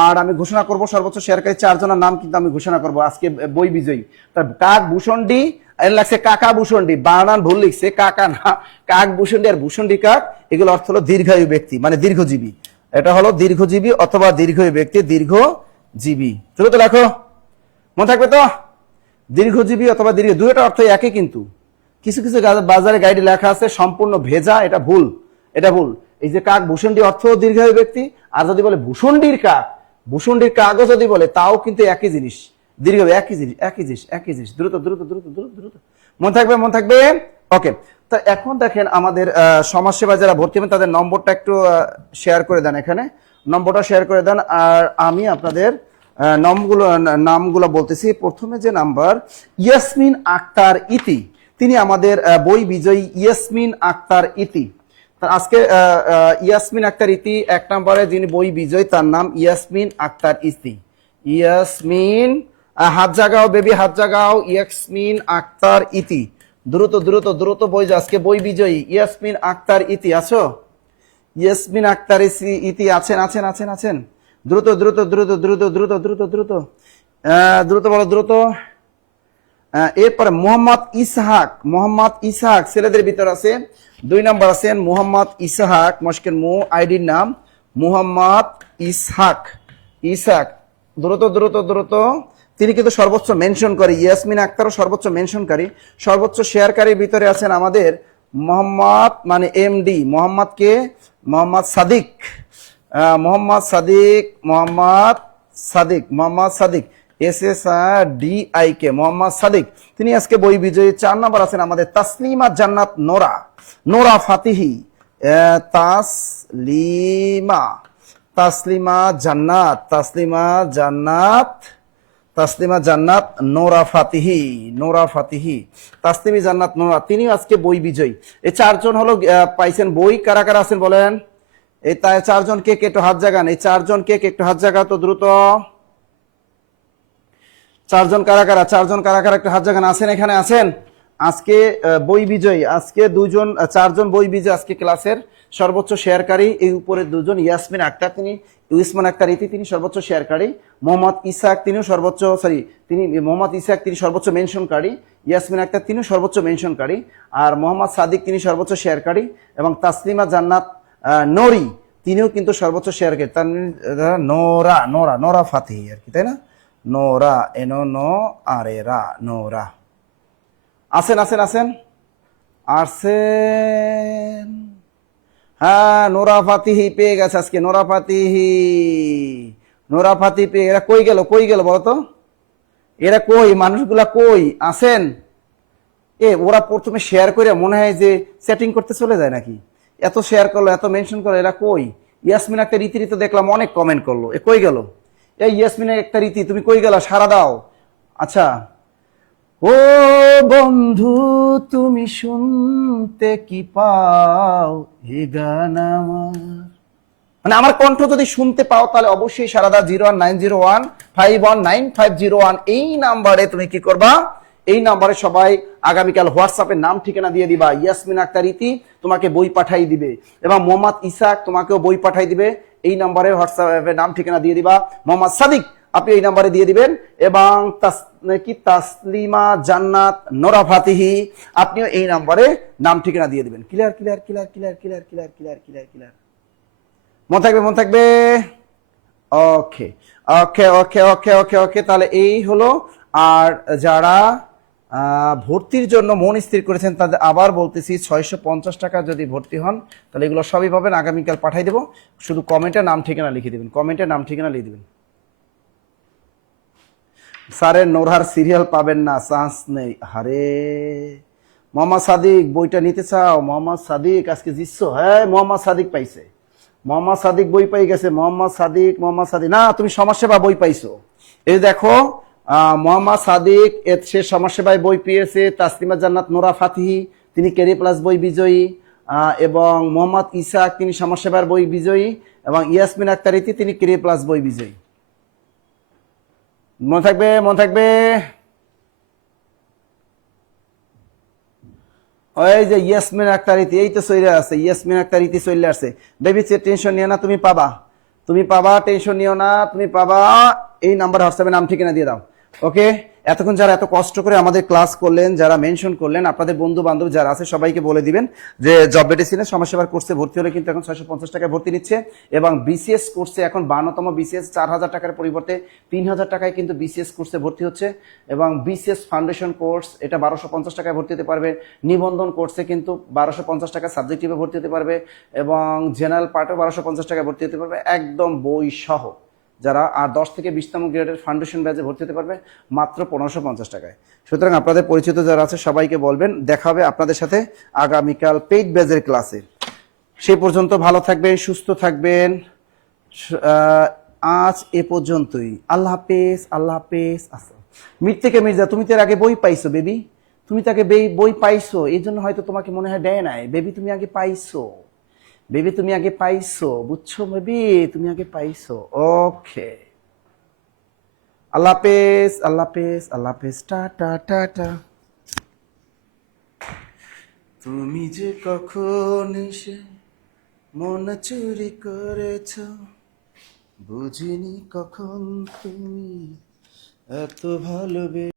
আর আমি ঘোষণা করব সর্বোচ্চ শেয়ারকারী 4 জনের নাম কিন্তু আমি ঘোষণা করব আজকে বই বিজয়ী। তার কাক ভূষণ্ডি, এর লাগছে কাকা ভূষণ্ডি, বানান ভুল লিখছে, কাকা না, কাক ভূষণ্ডি আর ভূষণ্ডি কাক, এগুলো অর্থ হলো দীর্ঘায়ু ব্যক্তি, মানে দীর্ঘজীবী। এটা হলো দীর্ঘজীবী অথবা দীর্ঘায়ু ব্যক্তি, দীর্ঘজীবী। দ্রুত লেখো, মনে থাকবে তো? দীর্ঘজীবী অথবা দীর্ঘ, দুইটা অর্থ একই, কিন্তু কিছু কিছু বাজারে গাইডে লেখা আছে সম্পূর্ণ ভেজা, এটা ভুল, এটা ভুল। এই যে কাক ভূষণ্ডি অর্থ দীর্ঘায়ু ব্যক্তি, আর যদি বলে ভূষণ্ডির কাক, ভূষণ্ডির কাকও যদি বলে তাও কিন্তু একই জিনিস, দীর্ঘ, একই জিনিস একই জিনিস একই জিনিস। দ্রুত দ্রুত দ্রুত দ্রুত দ্রুত, মনে থাকবে মনে থাকবে। ওকে, তো এখন দেখেন আমাদের সমাজসেবা যারা ভর্তি হবেন তাদের নম্বরটা একটু শেয়ার করে দেন, এখানে নম্বরটা শেয়ার করে দেন। আর আমি আপনাদের নামগুলো বলতেছি। প্রথমে যে নাম্বার, ইয়াসমিন আক্তার ইতি, তিনি আমাদের বই বিজয়ী ইয়াসমিন আক্তার ইতি। আজকে ইয়াসমিন আক্তার ইতি 1 নম্বরে যিনি বই বিজয়ী, তার নাম ইয়াসমিন আক্তার ইতি। ইয়াসমিন, হাত জাগাও বেবি, হাত জাগাও, ইয়াসমিন আক্তার ইতি। দ্রুত দ্রুত দ্রুত বই, আজকে বই বিজয়ী ইয়াসমিন আক্তার ইতি। আছো? ইয়াসমিন আক্তার ইতি আছেন আছেন আছেন আছেন? দ্রুত দ্রুত দ্রুত দ্রুত দ্রুত দ্রুত দ্রুত দ্রুত বলো, দ্রুত। এরপরে মোহাম্মদ ইসহাক ছেলেদের ভিতর আছে, 2 নম্বর আছেন মোহাম্মদ ইসহাক, মস্কের আইডির নাম মোহাম্মদ ইসহাক। দ্রুত দ্রুত দ্রুত, তিনি কিন্তু সর্বোচ্চ মেনশন করে, ইয়াসমিন আক্তারও সর্বোচ্চ মেনশনকারী। সর্বোচ্চ শেয়ারকারীর ভিতরে আছেন আমাদের মোহাম্মদ, মানে এমডি মোহাম্মদ কে, মোহাম্মদ সাদিক, SSRDIK মোহাম্মদ সাদিক, তিনি আজকে বই বিজয়ী। 4 নম্বর আছেন আমাদের তাসলিমা জান্নাত নোরা, নোরা ফাতিহি, তাসলিমা তাসলিমা জান্নাত, তাসলিমা জান্নাত, তাসলিমা জান্নাত নোরা ফাতিহি, নোরা ফাতিহি, তাসলিমি জান্নাত নোরা, তিনি আজকে বই বিজয়ী। এই 4 জন হলো পাইছেন বই। কারা কারা আছেন বলেন? এই তাই 4 জন কে কে একটু হাত জাগান, এই 4 জন কে কে একটু হাত জাগা তো দ্রুত। 4 জন কারা কারা, 4 জন কারা কারা একটু হাত জাগান, আছেন এখানে আছেন? আজকে বই বিজয়ী, আজকে 2 জন 4 জন বই বিজয়ী আজকে ক্লাসের সর্বোচ্চ শেয়ারকারী। এই উপরে 2 জন, ইয়াসমিন আক্তার, তিনি ইউসমান আক্তার ইতি, তিনি সর্বোচ্চ শেয়ারকারী। মোহাম্মদ ইসাক, তিনিও সর্বোচ্চ, তিনি মোহাম্মদ ইসাক, তিনি সর্বোচ্চ মেনশনকারী। ইয়াসমিন আক্তার, তিনিও সর্বোচ্চ মেনশনকারী। আর মোহাম্মদ সাদিক, তিনি সর্বোচ্চ শেয়ারকারী। এবং তাসলিমা জান্নাত নরি, তিনিও কিন্তু সর্বোচ্চ শেয়ারকারী। তার নোরা, নোরা, নোরা ফাতিহি আর কি, তাই না? নোরা, এনো নো আরে রা, নোরা। আছেন আছেন আছেন আছেন? হ্যাঁ, নোরা ফাতিহি পেয়ে গেছে আজকে, নোরা ফাতিহি, নোরা ফাতিহি পেয়ে। এরা কই গেল, কই গেল বলতো? এরা কই, মানুষগুলা কই আছেন? ওরা প্রথমে শেয়ার করে মনে হয় যে সেটিং করতে চলে যায় নাকি? এত শেয়ার করলো, এত মেনশন করলো, এরা কই? ইয়াসমিন একটা রীতি তো দেখলাম অনেক কমেন্ট করলো, এ কই গেল? এই ইয়াসমিনের একটা রীতি, তুমি কই গেলা? সারা দাও। আচ্ছা, ও বন্ধু তুমি শুনতে কি পাও হে গান আমার, মানে আমার কণ্ঠ যদি শুনতে পাও তাহলে অবশ্যই সারা দাও। 01901519501 এই নাম্বারে তুমি কি করবা? এই নাম্বারে সবাই আগামীকাল হোয়াটসঅ্যাপে নাম ঠিকানা দিয়ে দিবা। ইয়াসমিন আক্তার ইতি তোমাকে বই পাঠাই দিবে, এবং মোহাম্মদ ইসাক তোমাকেও বই পাঠাই দিবে। এই নাম্বারে হোয়াটসঅ্যাপে নাম ঠিকানা দিয়ে দিবা। মোহাম্মদ সাদিক আপনি এই নাম্বারে দিয়ে দিবেন, এবং তাসলিমা জান্নাত নোরা ফাতিহি আপনিও এই নাম্বারে নাম ঠিকানা দিয়ে দিবেন। Clear clear clear clear clear clear clear clear clear মন থাকবে, মন থাকবে। ওকে ওকে ওকে ওকে ওকে ওকে, তাহলে এই হলো। আর যারা ভর্তির জন্য মন স্থির করেছেন তাদের আবার বলতেছি 650 টাকা যদি ভর্তি হন তাহলে এগুলো সবই পাবেন। আগামীকাল পাঠাই দেবো, শুধু কমেন্টে নাম ঠিকানা লিখে দেবেন, কমেন্টে নাম ঠিকানা লিখে দেবেন। স্যারের নোরহার সিরিয়াল পাবেন না, চান্স নেই। আরে মোহাম্মদ সাদিক বইটা নিতে চাও? মোহাম্মদ সাদিক আজকে জিতছ? হ্যাঁ, মোহাম্মদ সাদিক পাইছে, মোহাম্মদ সাদিক বই পাই গেছে। মোহাম্মদ সাদিক, মোহাম্মদ সাদিক না, তুমি সমাজসেবা বই পাইছো। এই দেখো মোহাম্মদ সাদিক, সে সমাজসেবায় বই পেয়েছে। তাসলিমা জান্নাত নোরা ফাতিহি, তিনি ক্যারি প্লাস বই বিজয়ী। এবং মোহাম্মদ ইসাক, তিনি সমাজসেবার বই বিজয়ী। এবং ইয়াসমিন আক্তার ইতি, তিনি ক্যারি প্লাস বই বিজয়ী। মনে থাকবে, মনে থাকবে। ওই যে ইয়াসমিন আক্তার ইতি, এই তো চলে আছে, ইয়াসমিন আক্তার ইতি চলে আসছে। বেবি টেনশন নিও না, তুমি পাবা, তুমি পাবা, টেনশন নিও না, তুমি পাবা। এই নাম্বার হোয়াটসঅ্যাপে নাম ঠিকানা দিয়ে দাও। ওকে, এতক্ষণ যারা এত কষ্ট করে আমাদের ক্লাস করলেন, যারা মেনশন করলেন, আপনাদের বন্ধু বান্ধব যারা আছে সবাইকে বলে দিবেন যে জব মেডিসিনে সমাজসেবার কোর্সে ভর্তি হলে কিন্তু এখন 650 টাকায় ভর্তি নিচ্ছে। এবং বিসিএস কোর্সে এখন 52তম বিসিএস 4000 টাকার পরিবর্তে 3000 টাকায় কিন্তু বিসিএস কোর্সে ভর্তি হচ্ছে। এবং বিসিএস ফাউন্ডেশন কোর্স এটা 1250 টাকায় ভর্তি হতে পারবে। নিবন্ধন কোর্সে কিন্তু 1250 টাকা সাবজেক্টিভে ভর্তি হতে পারবে। এবং জেনারেল পার্টও 1250 টাকায় ভর্তি হতে পারবে, একদম বই সহ। যারা আর 10 থেকে 20তম গ্রেডের ফাউন্ডেশন ব্যাচে ভর্তি হতে পারবে মাত্র 1550 টাকায়। সুতরাং আপনাদের পরিচিত যারা আছে সবাইকে বলবেন, দেখা হবে আপনাদের সাথে আগামীকাল পেইড ব্যাচের ক্লাসে। সেই পর্যন্ত ভালো থাকবেন, সুস্থ থাকবেন। আজ এ পর্যন্তই। আল্লাহ হাফেজ, আল্লাহ হাফেজ। মির থেকে মির্জা, তুমি তো এর আগে বই পাইছো বেবি, তুমি তাকে বই পাইছো, এই জন্য হয়তো তোমাকে মনে হয় দেয় নাই। বেবি তুমি আগে পাইছো, বেবি তুমি আগে পাইছো, বুঝছো বেবি, তুমি আগে পাইছো। ওকে, আল্লাহ হাফেজ, আল্লাহ হাফেজ, আল্লাহ হাফেজ, টাটা টাটা। তুমি যে কখন এসে মন চুরি করেছ, বুঝিনি কখন তুমি এত ভালোবেসে।